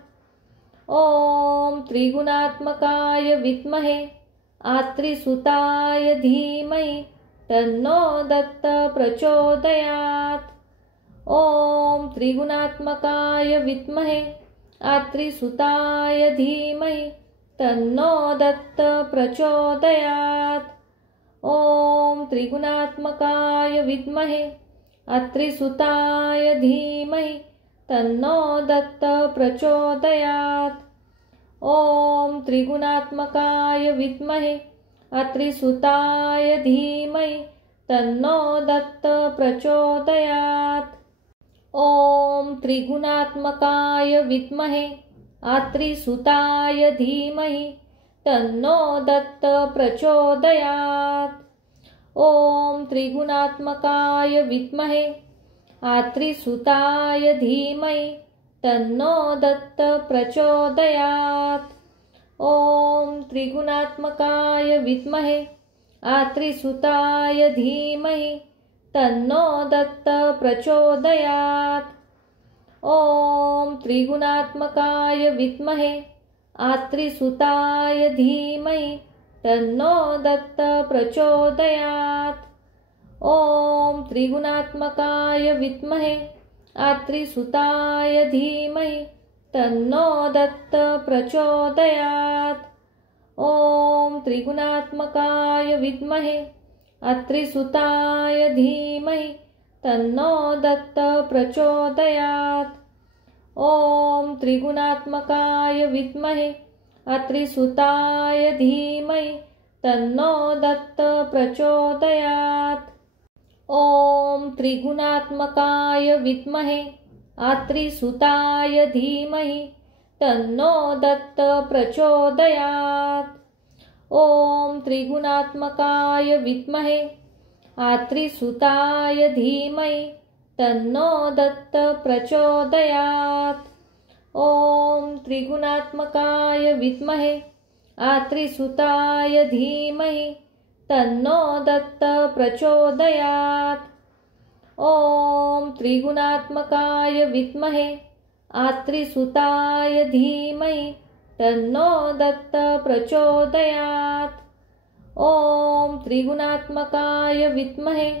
ॐ त्रिगुणात्मकाय विद्महे आत्रिसुताय धीमहि तन्नो दत्त प्रचोदयात्। ॐ त्रिगुणात्मकाय विद्महे आत्रिसुताय धीमहि तन्नो दत्त प्रचोदयात्। ॐ त्रिगुणात्मकाय विद्महे आत्रिसुताय धीमहि तन्नो दत्त प्रचोदयात्। ॐ त्रिगुणात्मकाय विद्महे आत्रिसुताय धीमहि तन्नो दत्त प्रचोदयात्। ॐ त्रिगुणात्मकाय विद्महे आत्रिसुताय धीमहि तन्नो दत्त प्रचोदयात्। ॐ त्रिगुणात्मकाय विद्महे आत्रिसुताय धीमहि तन्नो दत्त प्रचोदयात्। ॐ त्रिगुणात्मकाय विद्महे आत्रिसुताय धीमहि तन्नो दत्त प्रचोदयात्। ॐ त्रिगुणात्मकाय विद्महे आत्रिसुताय धीमहि तन्नो दत्त प्रचोदयात्। ॐ त्रिगुणात्मकाय विद्महे आत्रिसुताय धीमहि तन्नो दत्त प्रचोदयात्। ॐ त्रिगुणात्मकाय विद्महे आत्रिसुताय धीमहि तन्नो दत्त प्रचोदयात्। ॐ त्रिगुणात्मकाय विद्महे आत्रिसुताय धीमहि तन्नो दत्त प्रचोदयात्। ॐ त्रिगुणात्मकाय विद्महे आत्रिसुताय धीमहि तन्नो दत्त प्रचोदयात्। ॐ त्रिगुणात्मकाय विद्महे आत्रिसुताय धीमहि तन्नो दत्त प्रचोदयात्। ॐ त्रिगुणात्मकाय विद्महे आत्रिसुताय धीमहि तन्नो दत्त प्रचोदयात्। ॐ त्रिगुणात्मकाय विद्महे आत्रिसुताय धीमहि तन्नो दत्त प्रचोदयात्। ॐ त्रिगुणात्मकाय विद्महे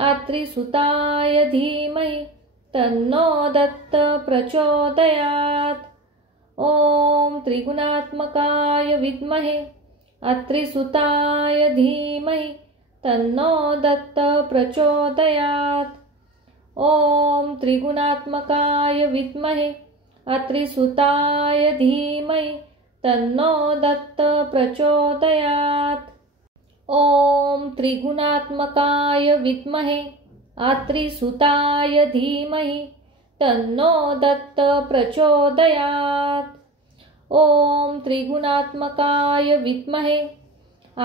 आत्रिसुताय धीमहि तन्नो दत्त प्रचोदयात्। ॐ त्रिगुणात्मकाय विद्महे आत्रिसुताय धीमहि तन्नो दत्त प्रचोदयात्। ॐ त्रिगुणात्मकाय विद्महे आत्रिसुताय धीमहि तन्नो दत्त प्रचोदयात्। ॐ त्रिगुणात्मकाय विद्महे आत्रिसुताय धीमहि तन्नो दत्त प्रचोदयात्। ॐ त्रिगुणात्मकाय विद्महे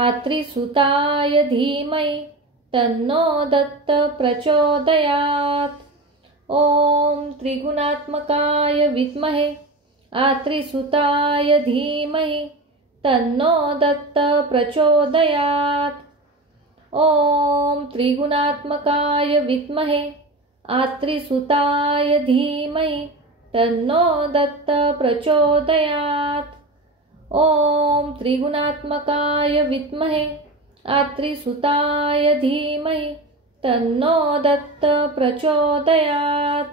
आत्रिसुताय धीमहि तन्नो दत्त प्रचोदयात्। ॐ त्रिगुणात्मकाय विद्महे आत्रिसुताय धीमहि तन्नो दत्त प्रचोदयात्। ॐ त्रिगुणात्मकाय विद्महे आत्रिसुताय धीमहि तन्नो दत्त प्रचोदयात्। ॐ त्रिगुणात्मकाय विद्महे आत्रिसुताय धीमहि तन्नो दत्त प्रचोदयात्।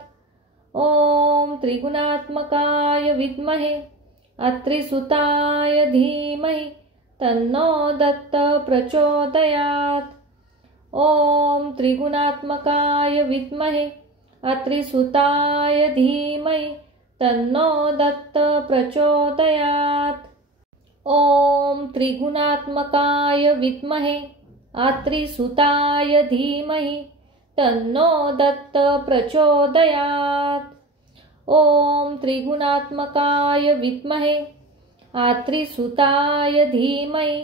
ॐ त्रिगुणात्मकाय विद्महे आत्रिसुताय धीमहि तन्नो दत्त प्रचोदयात्। ॐ त्रिगुणात्मकाय विद्महे आत्रिसुताय धीमहि तन्नो दत्त प्रचोदयात्। ॐ त्रिगुणात्मकाय विद्महे आत्रिसुताय धीमहि तन्नो दत्त प्रचोदयात्। ॐ त्रिगुणात्मकाय विद्महे आत्रिसुताय धीमहि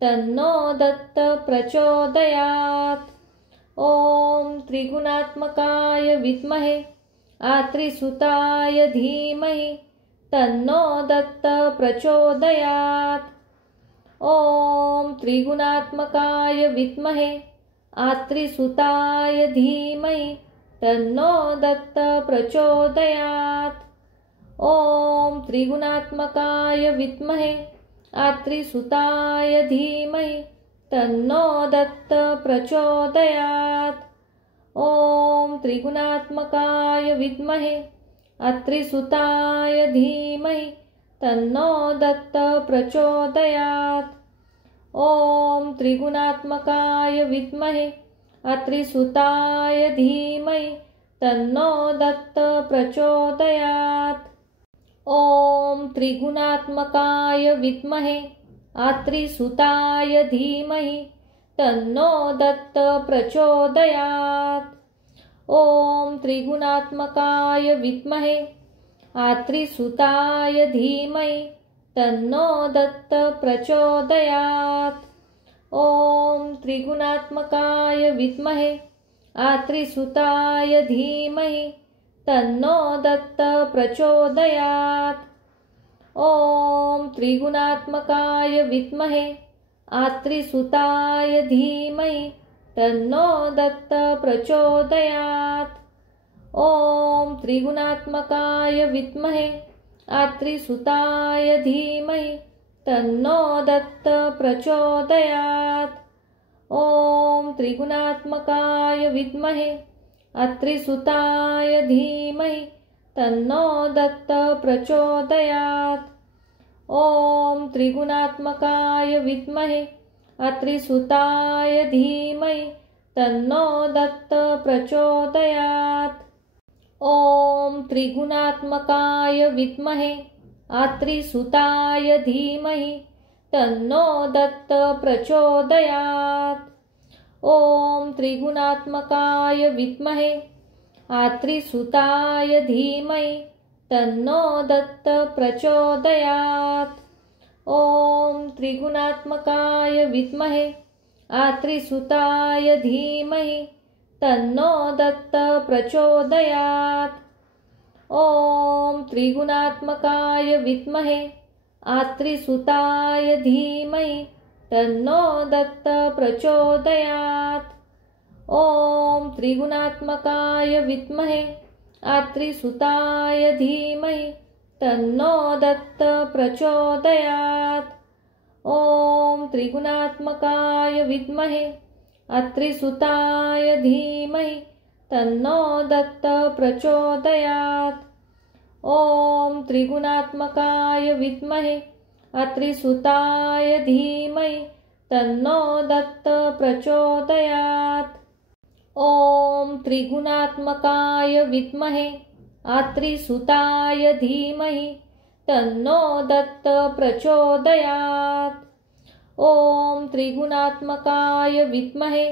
तन्नो दत्त प्रचोदयात्। ॐ त्रिगुणात्मकाय विद्महे आत्रिसुताय धीमहि तन्नो दत्त प्रचोदयात्। ॐ त्रिगुणात्मकाय विद्महे आत्रिसुताय धीमहि तन्नो दत्त प्रचोदयात्। ॐ त्रिगुणात्मकाय विद्महे आत्रिसुताय धीमहि तन्नो दत्त प्रचोदयात्। ॐ त्रिगुणात्मकाय विद्महे आत्रिसुताय धीमहि तन्नो दत्त प्रचोदयात्। ॐ त्रिगुणात्मकाय विद्महे आत्रिसुताय धीमहि तन्नो दत्त प्रचोदयात्। ॐ त्रिगुणात्मकाय विद्महे आत्रिसुताय धीमहि तन्नो दत्त प्रचोदयात्। ॐ त्रिगुणात्मकाय विद्महे आत्रिसुताय धीमहि तन्नो दत्त प्रचोदयात्। ॐ त्रिगुणात्मकाय विद्महे आत्रिसुताय धीमहि तन्नो दत्त प्रचोदयात्। ॐ त्रिगुणात्मकाय विद्महे आत्रिसुताय धीमहि तन्नो दत्त प्रचोदयात्। ॐ त्रिगुणात्मकाय विद्महे आत्रिसुताय धीमहि तन्नो दत्त प्रचोदयात्। ॐ त्रिगुणात्मकाय विद्महे आत्रिसुताय धीमहि तन्नो दत्त प्रचोदयात्। ॐ त्रिगुणात्मकाय विद्महे आत्रिसुताय धीमहि तन्नो दत्त प्रचोदयात्। ॐ त्रिगुणात्मकाय विद्महे आत्रिसुताय धीमहि तन्नो दत्त प्रचोदयात्। ॐ त्रिगुणात्मकाय विद्महे आत्रिसुताय धीमहि तन्नो दत्त प्रचोदयात्। ॐ त्रिगुणात्मकाय विद्महे आत्रिसुताय धीमहि तन्नो दत्त प्रचोदयात्। ॐ त्रिगुणात्मकाय विद्महे आत्रिसुताय धीमहि तन्नो दत्त प्रचोदयात्। ॐ त्रिगुणात्मकाय विद्महे आत्रिसुताय धीमहि तन्नो दत्त प्रचोदयात्। ॐ त्रिगुणात्मकाय विद्महे आत्रिसुताय धीमहि तन्नो दत्त प्रचोदयात्। ॐ त्रिगुणात्मकाय विद्महे आत्रिसुताय धीमहि तन्नो दत्त प्रचोदयात्। ॐ त्रिगुणात्मकाय विद्महे आत्रिसुताय धीमहि तन्नो दत्त प्रचोदयात्। ॐ त्रिगुणात्मकाय विद्महे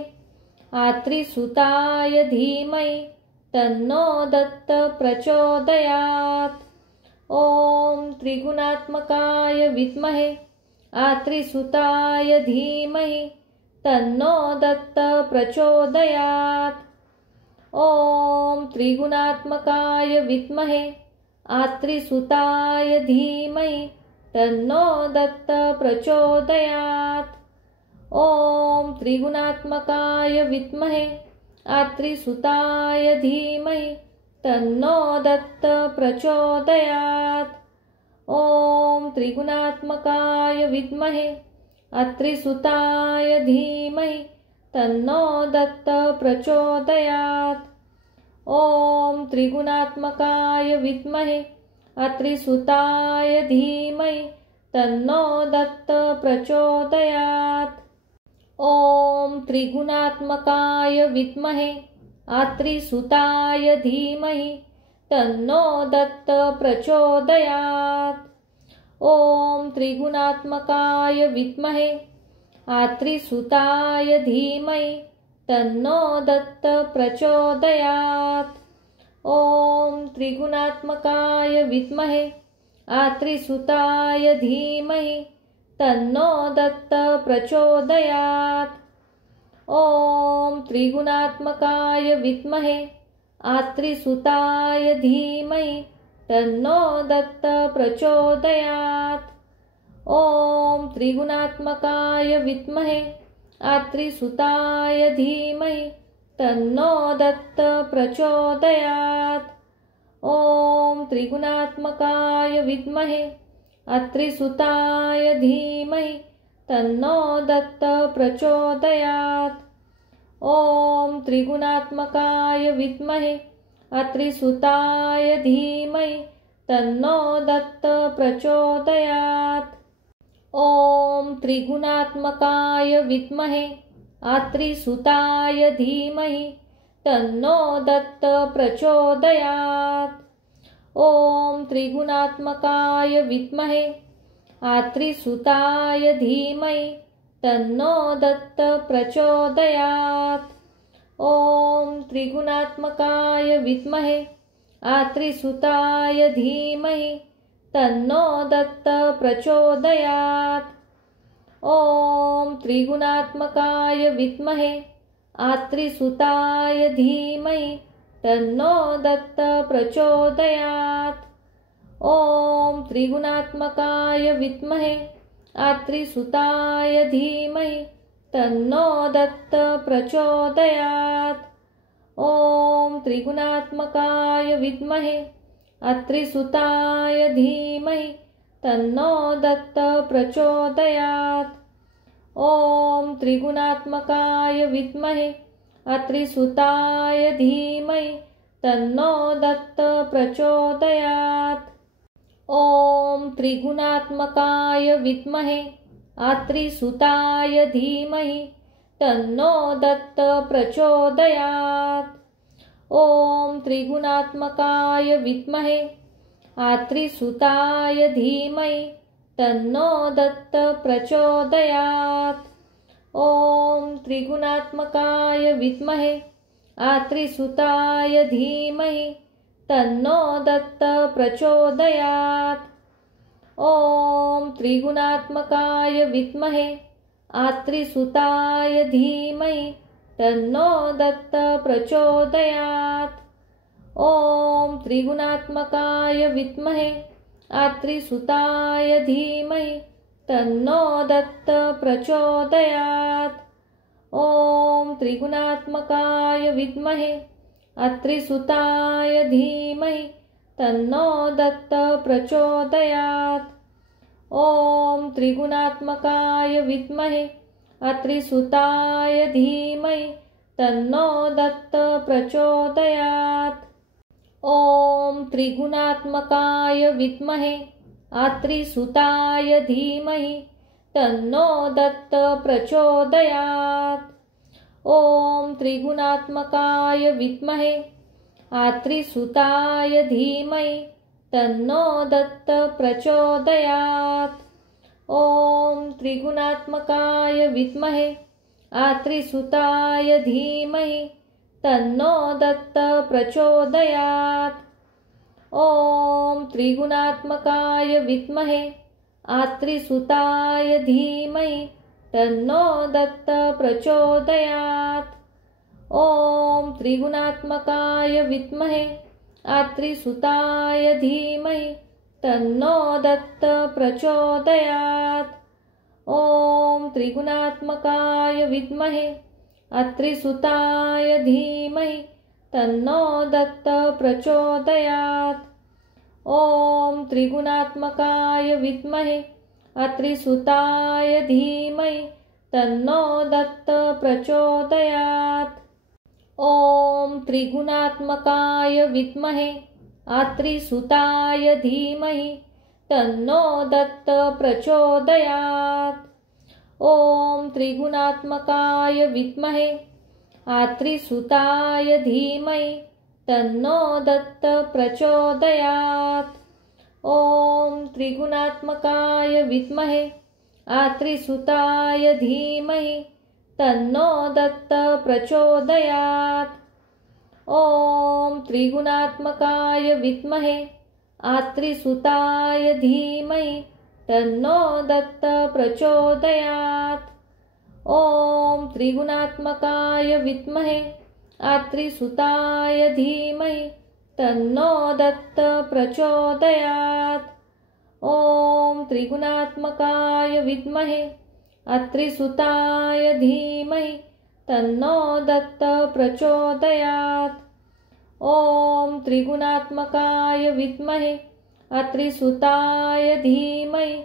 आत्रिसुताय धीमहि तन्नो दत्त प्रचोदयात्। ॐ त्रिगुणात्मकाय विद्महे आत्रिसुताय धीमहि तन्नो दत्त प्रचोदयात्। ॐ त्रिगुणात्मकाय विद्महे आत्रिसुताय धीमहि तन्नो दत्त प्रचोदयात्। ॐ त्रिगुणात्मकाय विद्महे आत्रिसुताय धीमहि तन्नो दत्त प्रचोदयात्। ॐ त्रिगुणात्मकाय विद्महे आत्रिसुताय धीमहि तन्नो दत्त प्रचोदयात्। ॐ त्रिगुणात्मकाय विद्महे आत्रिसुताय धीमहि तन्नो दत्त प्रचोदयात्। ॐ त्रिगुणात्मकाय विद्महे आत्रिसुताय धीमहि तन्नो दत्त प्रचोदयात्। ॐ त्रिगुणात्मकाय विद्महे आत्रिसुताय धीमहि तन्नो दत्त प्रचोदयात्। ॐ त्रिगुणात्मकाय विद्महे आत्रिसुताय धीमहि तन्नो दत्त प्रचोदयात्। ॐ त्रिगुणात्मकाय विद्महे आत्रिसुताय धीमहि तन्नो दत्त प्रचोदयात्। ॐ त्रिगुणात्मकाय विद्महे आत्रिसुताय धीमहि तन्नो दत्त प्रचोदयात्। ॐ त्रिगुणात्मकाय विद्महे आत्रिसुताय धीमहि तन्नो दत्त प्रचोदयात्। ॐ त्रिगुणात्मकाय विद्महे आत्रिसुताय धीमहि तन्नो दत्त प्रचोदयात्। ॐ त्रिगुणात्मकाय विद्महे आत्रिसुताय धीमहि तन्नो दत्त प्रचोदयात्। ॐ त्रिगुणात्मकाय विद्महे आत्रिसुताय धीमहि तन्नो दत्त प्रचोदयात्। ॐ त्रिगुणात्मकाय विद्महे आत्रिसुताय धीमहि तन्नो दत्त प्रचोदयात्। ॐ त्रिगुणात्मकाय विद्महे आत्रिसुताय धीमहि तन्नो दत्त प्रचोदयात्। ॐ त्रिगुणात्मकाय विद्महे आत्रिसुताय धीमहि तन्नो दत्त प्रचोदयात्। ॐ त्रिगुणात्मकाय विद्महे आत्रिसुताय धीमहि तन्नो दत्त प्रचोदयात्। ॐ त्रिगुणात्मकाय विद्महे आत्रिसुताय धीमहि तन्नो दत्त प्रचोदयात्। ॐ त्रिगुणात्मकाय विद्महे आत्रिसुताय धीमहि तन्नो दत्त प्रचोदयात्। ॐ त्रिगुणात्मकाय विद्महे आत्रिसुताय धीमहि तन्नो दत्त प्रचोदयात्। ॐ त्रिगुणात्मकाय विद्महे आत्रिसुताय धीमहि तन्नो दत्त प्रचोदयात्। ॐ त्रिगुणात्मकाय विद्महे आत्रिसुताय धीमहि तन्नो दत्त प्रचोदयात्। ॐ त्रिगुणात्मकाय विद्महे आत्रिसुताय धीमहि तन्नो दत्त प्रचोदयात्। ॐ त्रिगुणात्मकाय विद्महे आत्रिसुताय धीमहि तन्नो दत्त प्रचोदयात्। ॐ त्रिगुणात्मकाय विद्महे आत्रिसुताय धीमहि तन्नो दत्त प्रचोदयात्। ॐ त्रिगुणात्मकाय विद्महे आत्रिसुताय धीमहि तन्नो दत्त प्रचोदयात्। ॐ त्रिगुणात्मकाय विद्महे आत्रिसुताय धीमहि तन्नो दत्त प्रचोदयात्। ॐ त्रिगुणात्मकाय विद्महे आत्रिसुताय धीमहि तन्नो दत्त प्रचोदयात्। ॐ त्रिगुणात्मकाय विद्महे आत्रिसुताय धीमहि तन्नो दत्त प्रचोदयात्। ॐ त्रिगुणात्मकाय विद्महे आत्रिसुताय धीमहि तन्नो दत्त प्रचोदयात्। ॐ त्रिगुणात्मकाय विद्महे आत्रिसुताय धीमहि तन्नो दत्त प्रचोदयात्। ॐ त्रिगुणात्मकाय विद्महे आत्रिसुताय धीमहि तन्नो दत्त प्रचोदयात्। ॐ त्रिगुणात्मकाय विद्महे आत्रिसुताय धीमहि तन्नो दत्त प्रचोदयात्। ॐ त्रिगुणात्मकाय विद्महे आत्रिसुताय धीमहि तन्नो दत्त प्रचोदयात्। ॐ त्रिगुणात्मकाय विद्महे आत्रिसुताय धीमहि तन्नो दत्त प्रचोदयात्। ॐ त्रिगुणात्मकाय विद्महे आत्रिसुताय धीमहि तन्नो दत्त प्रचोदयात्। ॐ त्रिगुणात्मकाय विद्महे आत्रिसुताय धीमहि तन्नो दत्त प्रचोदयात्। ॐ त्रिगुणात्मकाय विद्महे आत्रिसुताय धीमहि तन्नो दत्त प्रचोदयात्। ॐ त्रिगुणात्मकाय विद्महे आत्रिसुताय धीमहि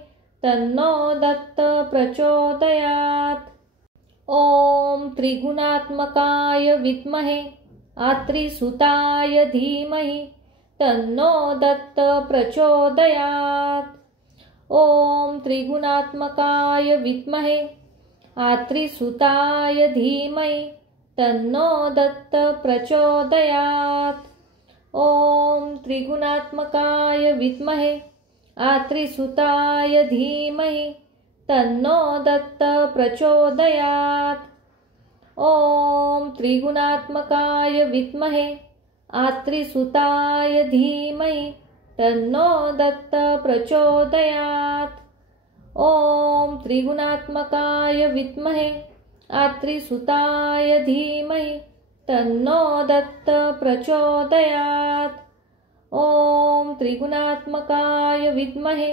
तन्नो दत्त प्रचोदयात्। ॐ त्रिगुणात्मकाय विद्महे आत्रिसुताय धीमहि तन्नो दत्त प्रचोदयात्। ॐ त्रिगुणात्मकाय विद्महे आत्रिसुताय धीमहि तन्नो दत्त प्रचोदयात्। ॐ त्रिगुणात्मकाय विद्महे आत्रिसुताय धीमहि तन्नो दत्त प्रचोदयात्। ॐ त्रिगुणात्मकाय विद्महे आत्रिसुताय धीमहि तन्नो दत्त प्रचोदयात्। ॐ त्रिगुणात्मकाय विद्महे आत्रिसुताय धीमहि तन्नो दत्त प्रचोदयात्। ॐ त्रिगुणात्मकाय विद्महे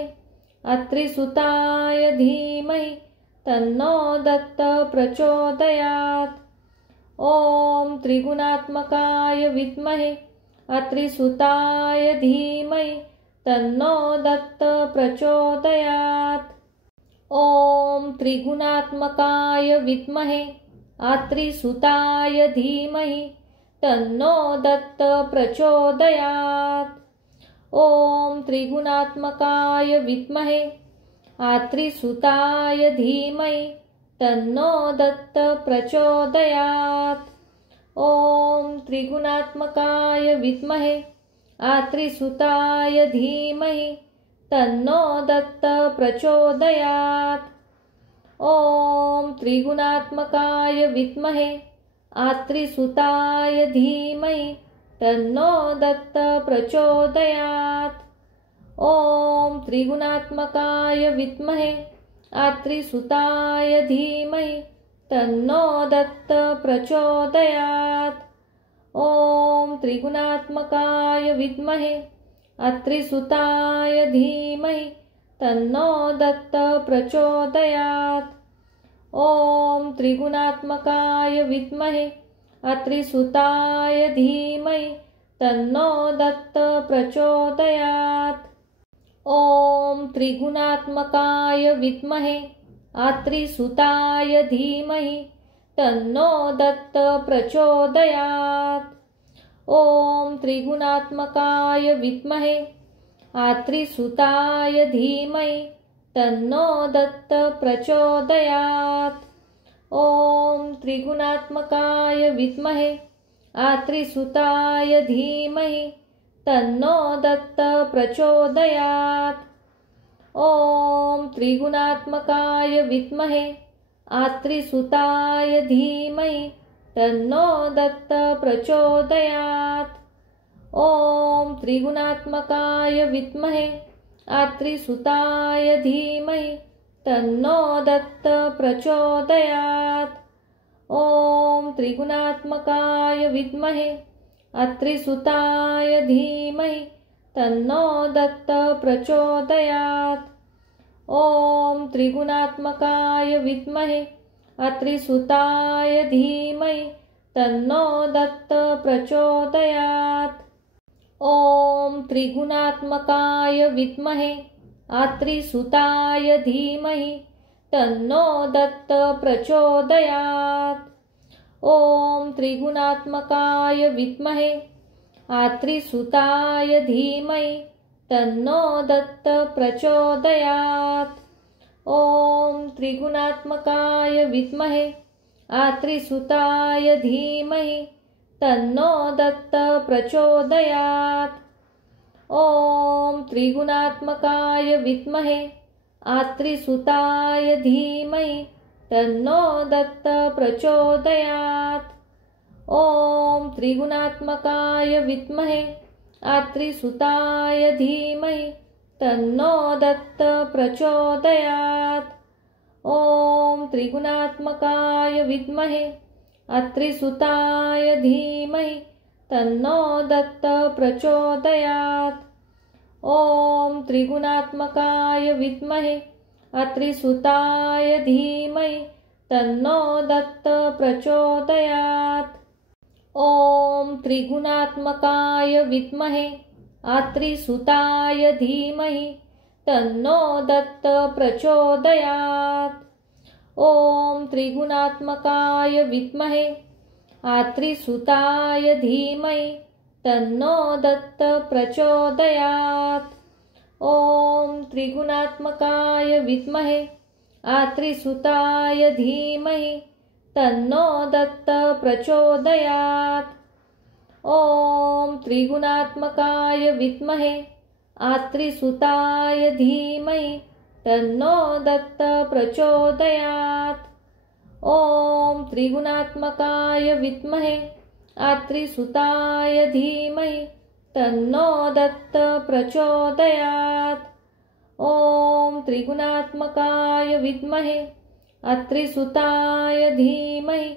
आत्रिसुताय धीमहि तन्नो दत्त प्रचोदयात्। ॐ त्रिगुणात्मकाय विद्महे आत्रिसुताय धीमहि तन्नो दत्त प्रचोदयात्। ॐ त्रिगुणात्मकाय विद्महे आत्रिसुताय धीमहि तन्नो दत्त प्रचोदयात्। ॐ त्रिगुणात्मकाय विद्महे आत्रिसुताय धीमहि तन्नो दत्त प्रचोदयात्। ॐ त्रिगुणात्मकाय विद्महे आत्रिसुताय धीमहि तन्नो दत्त प्रचोदयात्। ॐ त्रिगुणात्मकाय विद्महे आत्रिसुताय धीमहि तन्नो दत्त प्रचोदयात्। ॐ त्रिगुणात्मकाय विद्महे आत्रिसुताय धीमहि तन्नो दत्त प्रचोदयात्। ॐ त्रिगुणात्मकाय विद्महे आत्रिसुताय धीमहि तन्नो दत्त प्रचोदयात्। ॐ त्रिगुणात्मकाय विद्महे आत्रिसुताय धीमहि तन्नो दत्त प्रचोदयात्। ॐ त्रिगुणात्मकाय विद्महे आत्रिसुताय धीमहि तन्नो दत्त प्रचोदयात्। ॐ त्रिगुणात्मकाय विद्महे आत्रिसुताय धीमहि तन्नो दत्त प्रचोदयात्। ॐ त्रिगुणात्मकाय विद्महे आत्रिसुताय धीमहि तन्नो दत्त प्रचोदयात्। ॐ त्रिगुणात्मकाय विद्महे आत्रिसुताय धीमहि तन्नो दत्त प्रचोदयात्। ॐ त्रिगुणात्मकाय विद्महे आत्रिसुताय धीमहि तन्नो दत्त प्रचोदयात्। ॐ त्रिगुणात्मकाय विद्महे आत्रिसुताय धीमहि तन्नो दत्त प्रचोदयात्। ॐ त्रिगुणात्मकाय विद्महे आत्रिसुताय धीमहि तन्नो दत्त प्रचोदयात्। ॐ त्रिगुणात्मकाय विद्महे आत्रिसुताय धीमहि तन्नो दत्त प्रचोदयात्। ॐ त्रिगुणात्मकाय विद्महे आत्रिसुताय धीमहि तन्नो दत्त प्रचोदयात्। ॐ त्रिगुणात्मकाय विद्महे आत्रिसुताय धीमहि तन्नो दत्त प्रचोदयात्। ॐ त्रिगुणात्मकाय विद्महे आत्रिसुताय धीमहि तन्नो दत्त प्रचोदयात्। ॐ त्रिगुणात्मकाय विद्महे आत्रिसुताय धीमहि तन्नो दत्त प्रचोदयात्। ॐ त्रिगुणात्मकाय विद्महे आत्रिसुताय धीमहि तन्नो दत्त प्रचोदयात्। ॐ त्रिगुणात्मकाय विद्महे आत्रिसुताय धीमहि तन्नो दत्त प्रचोदयात्। ॐ त्रिगुणात्मकाय विद्महे आत्रिसुताय धीमहि तन्नो दत्त प्रचोदयात्। ॐ त्रिगुणात्मकाय विद्महे आत्रिसुताय धीमहि तन्नो दत्त प्रचोदयात्। ॐ त्रिगुणात्मकाय विद्महे आत्रिसुताय धीमहि तन्नो दत्त प्रचोदयात्। ॐ त्रिगुणात्मकाय विद्महे आत्रिसुताय धीमहि तन्नो दत्त प्रचोदयात्। ॐ त्रिगुणात्मकाय विद्महे आत्रिसुताय धीमहि तन्नो दत्त प्रचोदयात्। ॐ त्रिगुणात्मकाय विद्महे आत्रिसुताय धीमहि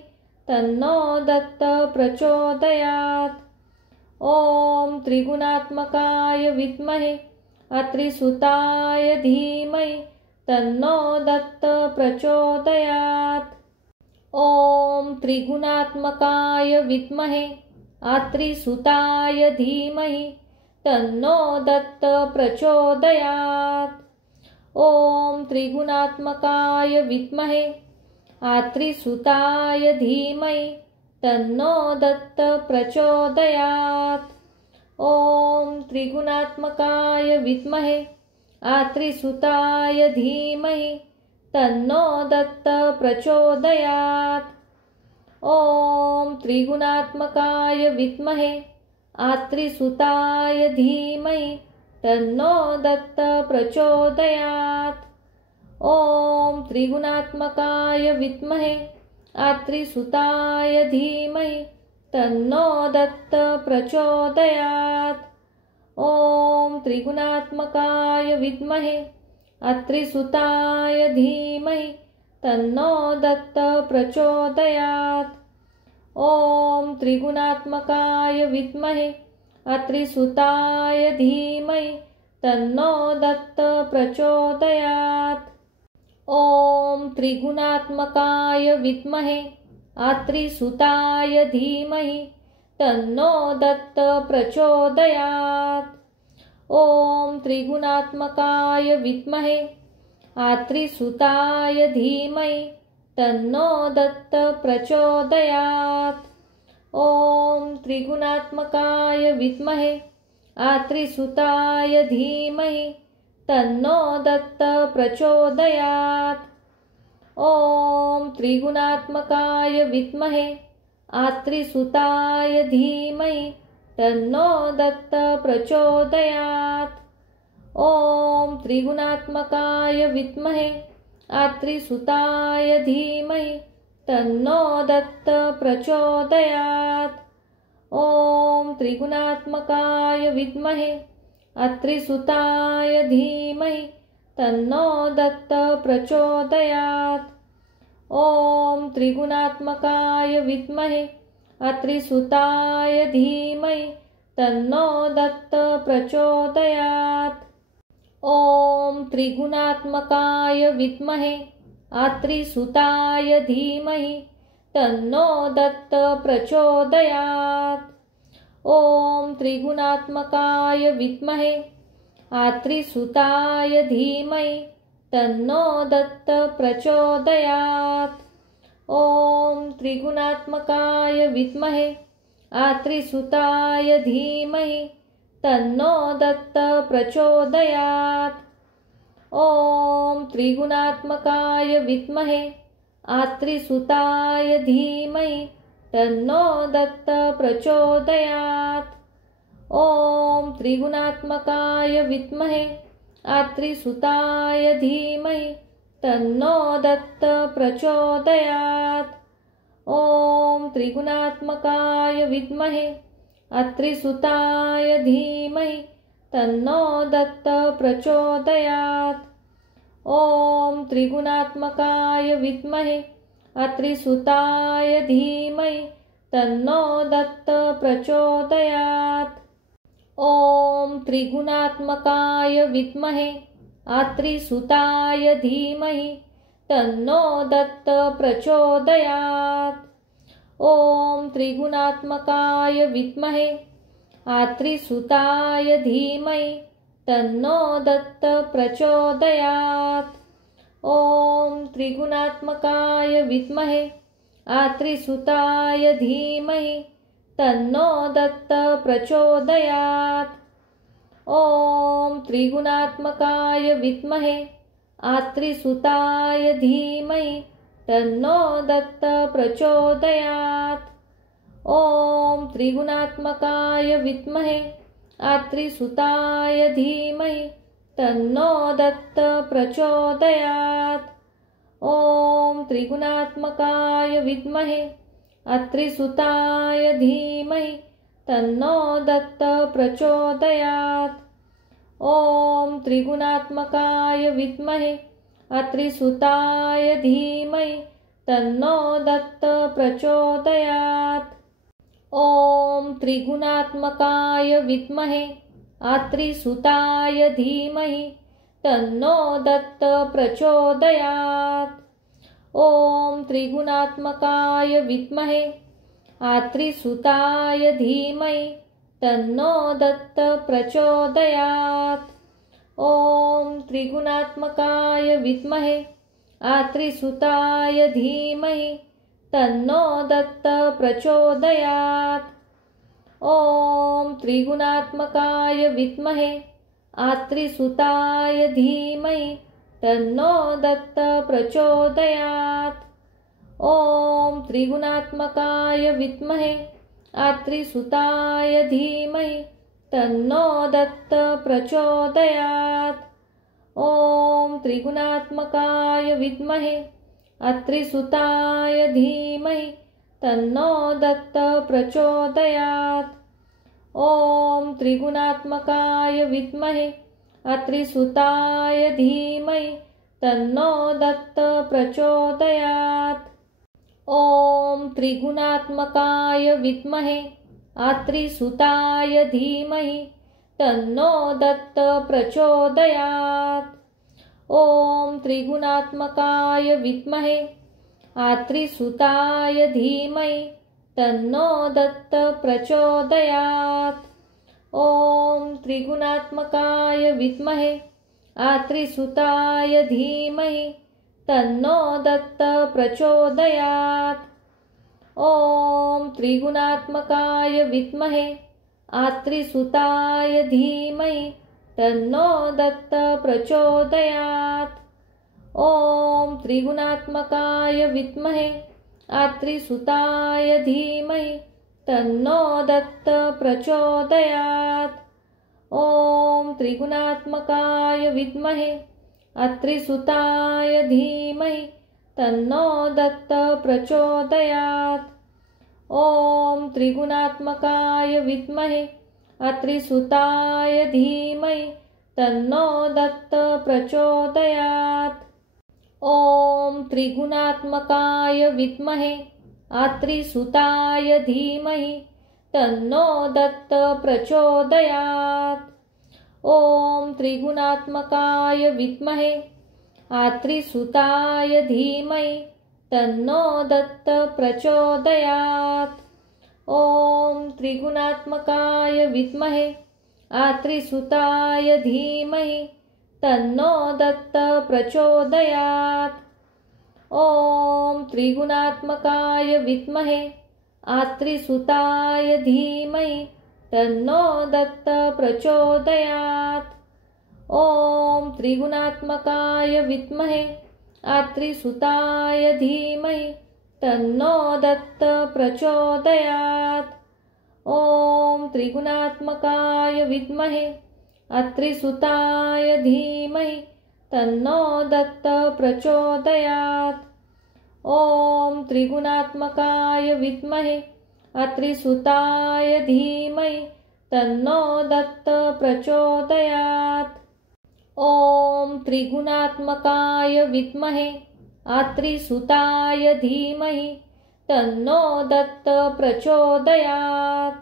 तन्नो दत्त प्रचोदयात्। ॐ त्रिगुणात्मकाय विद्महे आत्रिसुताय धीमहि तन्नो दत्त प्रचोदयात्। ॐ त्रिगुणात्मकाय विद्महे आत्रिसुताय धीमहि तन्नो दत्त प्रचोदयात्। ॐ त्रिगुणात्मकाय विद्महे आत्रिसुताय धीमहि तन्नो दत्त प्रचोदयात्। ॐ त्रिगुणात्मकाय विद्महे आत्रिसुताय धीमहि तन्नो दत्त प्रचोदयात्। ॐ त्रिगुणात्मकाय विद्महे आत्रिसुताय धीमहि तन्नो दत्त प्रचोदयात्। ॐ त्रिगुणात्मकाय विद्महे आत्रिसुताय धीमहि तन्नो दत्त प्रचोदयात्। ॐ त्रिगुणात्मकाय विद्महे आत्रिसुताय धीमहि तन्नो दत्त प्रचोदयात्। ॐ त्रिगुणात्मकाय विद्महे आत्रिसुताय धीमहि तन्नो दत्त प्रचोदयात्। ॐ त्रिगुणात्मकाय विद्महे आत्रिसुताय धीमहि तन्नो दत्त प्रचोदयात्। ॐ त्रिगुणात्मकाय विद्महे आत्रिसुताय धीमहि तन्नो दत्त प्रचोदयात्। ॐ त्रिगुणात्मकाय विद्महे आत्रिसुताय धीमहि तन्नो दत्त प्रचोदयात्। ॐ त्रिगुणात्मकाय विद्महे आत्रिसुताय धीमहि तन्नो दत्त प्रचोदयात्। ॐ त्रिगुणात्मकाय विद्महे आत्रिसुताय धीमहि तन्नो दत्त प्रचोदयात्। ॐ त्रिगुणात्मकाय विद्महे आत्रिसुताय धीमहि तन्नो दत्त प्रचोदयात्। ॐ त्रिगुणात्मकाय विद्महे आत्रिसुताय धीमहि तन्नो दत्त प्रचोदयात्। ॐ त्रिगुणात्मकाय विद्महे आत्रिसुताय धीमहि तन्नो दत्त प्रचोदयात्। ॐ त्रिगुणात्मकाय विद्महे आत्रिसुताय धीमहि तन्नो दत्त प्रचोदयात्। ॐ त्रिगुणात्मकाय विद्महे आत्रिसुताय धीमहि तन्नो दत्त प्रचोदयात्। ॐ त्रिगुणात्मकाय विद्महे आत्रिसुताय धीमहि तन्नो दत्त प्रचोदयात्। ॐ त्रिगुणात्मकाय विद्महे आत्रिसुताय धीमहि तन्नो दत्त प्रचोदयात्। ॐ त्रिगुणात्मकाय विद्महे अत्रिसुताय धीमहि तन्नो दत्त प्रचोदयात्। ॐ त्रिगुणात्मकाय विद्महे अत्रिसुताय धीमहि तन्नो दत्त प्रचोदयात्। ॐ त्रिगुणात्मकाय विद्महे अत्रिसुताय धीमहि तन्नो दत्त प्रचोदयात्। ॐ त्रिगुणात्मकाय विद्महे अत्रिसुताय धीमहि तन्नो दत्त प्रचोदयात्। ॐ त्रिगुणात्मकाय विद्महे अत्रिसुताय धीमहि तन्नो दत्त प्रचोदयात्। ॐ त्रिगुणात्मकाय विद्महे अत्रिसुताय धीमहि तन्नो दत्त प्रचोदयात्। ॐ त्रिगुणात्मकाय विद्महे अत्रिसुताय धीमहि तन्नो दत्त प्रचोदयात्। ॐ त्रिगुणात्मकाय विद्महे अत्रिसुताय धीमहि तन्नो दत्त प्रचोदयात्। ॐ त्रिगुणात्मकाय विद्महे अत्रिसुताय धीमहि तन्नो दत्त प्रचोदयात्। ॐ त्रिगुणात्मकाय विद्महे अत्रिसुताय धीमहि तन्नो दत्त प्रचोदयात्। ॐ त्रिगुणात्मकाय विद्महे अत्रिसुताय धीमहि तन्नो दत्त प्रचोदयात्। ॐ त्रिगुणात्मकाय विद्महे अत्रिसुताय धीमहि तन्नो दत्त प्रचोदयात्। ॐ त्रिगुणात्मकाय विद्महे अत्रिसुताय धीमहि तन्नो दत्त प्रचोदयात्। ॐ त्रिगुणात्मकाय विद्महे अत्रिसुताय धीमहि तन्नो दत्त प्रचोदयात्। ॐ त्रिगुणात्मकाय विद्महे अत्रिसुताय धीमहि तन्नो दत्त प्रचोदयात्। ॐ त्रिगुणात्मकाय विद्महे अत्रिसुताय धीमहि तन्नो दत्त प्रचोदयात्। ॐ त्रिगुणात्मकाय विद्महे अत्रिसुताय धीमहि तन्नो दत्त प्रचोदयात्। ॐ त्रिगुणात्मकाय विद्महे अत्रिसुताय धीमहि तन्नो दत्त प्रचोदयात्। ॐ त्रिगुणात्मकाय विद्महे अत्रिसुताय धीमहि तन्नो दत्त प्रचोदयात्। ॐ त्रिगुणात्मकाय विद्महे अत्रिसुताय धीमहि तन्नो दत्त प्रचोदयात्। ॐ त्रिगुणात्मकाय विद्महे अत्रिसुताय धीमहि तन्नो दत्त प्रचोदयात्। ॐ त्रिगुणात्मकाय विद्महे अत्रिसुताय धीमहि तन्नो दत्त प्रचोदयात्। ॐ त्रिगुणात्मकाय विद्महे अत्रिसुताय धीमहि तन्नो दत्त प्रचोदयात्। ॐ त्रिगुणात्मकाय विद्महे अत्रिसुताय धीमहि तन्नो दत्त प्रचोदयात्। ॐ त्रिगुणात्मकाय विद्महे अत्रिसुताय धीमहि तन्नो दत्त प्रचोदयात्। ॐ त्रिगुणात्मकाय विद्महे अत्रिसुताय धीमहि तन्नो दत्त प्रचोदयात्। ॐ त्रिगुणात्मकाय विद्महे अत्रिसुताय धीमहि तन्नो दत्त प्रचोदयात्। ॐ त्रिगुणात्मकाय विद्महे अत्रिसुताय धीमहि तन्नो दत्त प्रचोदयात्। ॐ त्रिगुणात्मकाय विद्महे अत्रिसुताय धीमहि तन्नो दत्त प्रचोदयात्। ॐ त्रिगुणात्मकाय विद्महे अत्रिसुताय धीमहि तन्नो दत्त प्रचोदयात्। ॐ त्रिगुणात्मकाय विद्महे अत्रिसुताय धीमहि तन्नो दत्त प्रचोदयात्।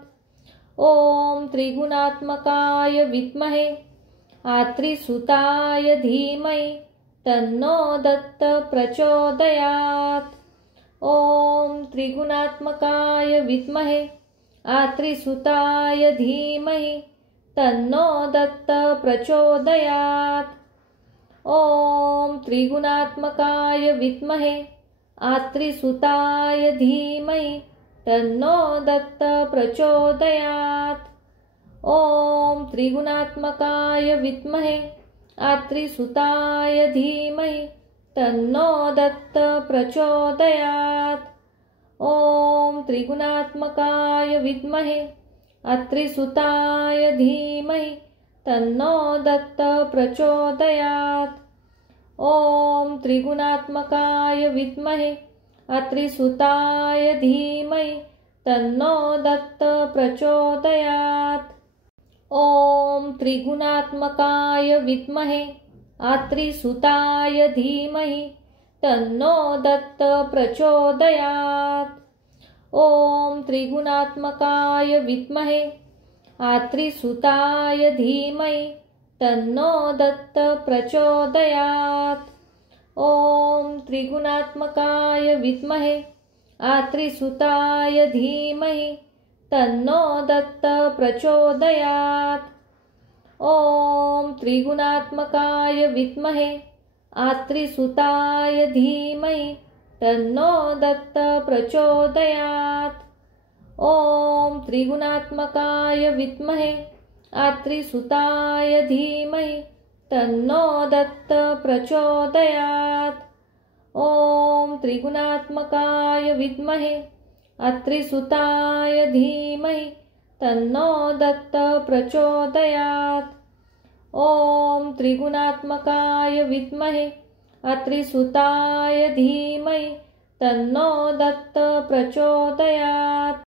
ॐ त्रिगुणात्मकाय विद्महे अत्रिसुताय धीमहि तन्नो दत्त प्रचोदयात्। ॐ त्रिगुणात्मकाय विद्महे अत्रिसुताय धीमहि तन्नो दत्त प्रचोदयात्। ॐ त्रिगुणात्मकाय विद्महे अत्रिसुताय धीमहि तन्नो दत्त प्रचोदयात्। ॐ त्रिगुणात्मकाय विद्महे अत्रिसुताय धीमहि तन्नो दत्त प्रचोदयात्। ॐ त्रिगुणात्मकाय विद्महे अत्रिसुताय धीमहि तन्नो दत्त प्रचोदयात्। ॐ त्रिगुणात्मकाय विद्महे अत्रिसुताय धीमहि तन्नो दत्त प्रचोदयात्। ॐ त्रिगुणात्मकाय विद्महे अत्रिसुताय धीमहि तन्नो दत्त प्रचोदयात्। ॐ त्रिगुणात्मकाय विद्महे अत्रिसुताय धीमहि तन्नो दत्त प्रचोदयात्। ॐ त्रिगुणात्मकाय विद्महे अत्रिसुताय धीमहि तन्नो दत्त प्रचोदयात्। ॐ त्रिगुणात्मकाय विद्महे अत्रिसुताय धीमहि तन्नो दत्त प्रचोदयात्। ॐ त्रिगुणात्मकाय विद्महे अत्रिसुताय धीमहि तन्नो दत्त प्रचोदयात्। ॐ त्रिगुणात्मकाय विद्महे अत्रिसुताय धीमहि तन्नो दत्त प्रचोदयात्। ॐ त्रिगुणात्मकाय विद्महे अत्रिसुताय धीमहि तन्नो दत्त प्रचोदयात्।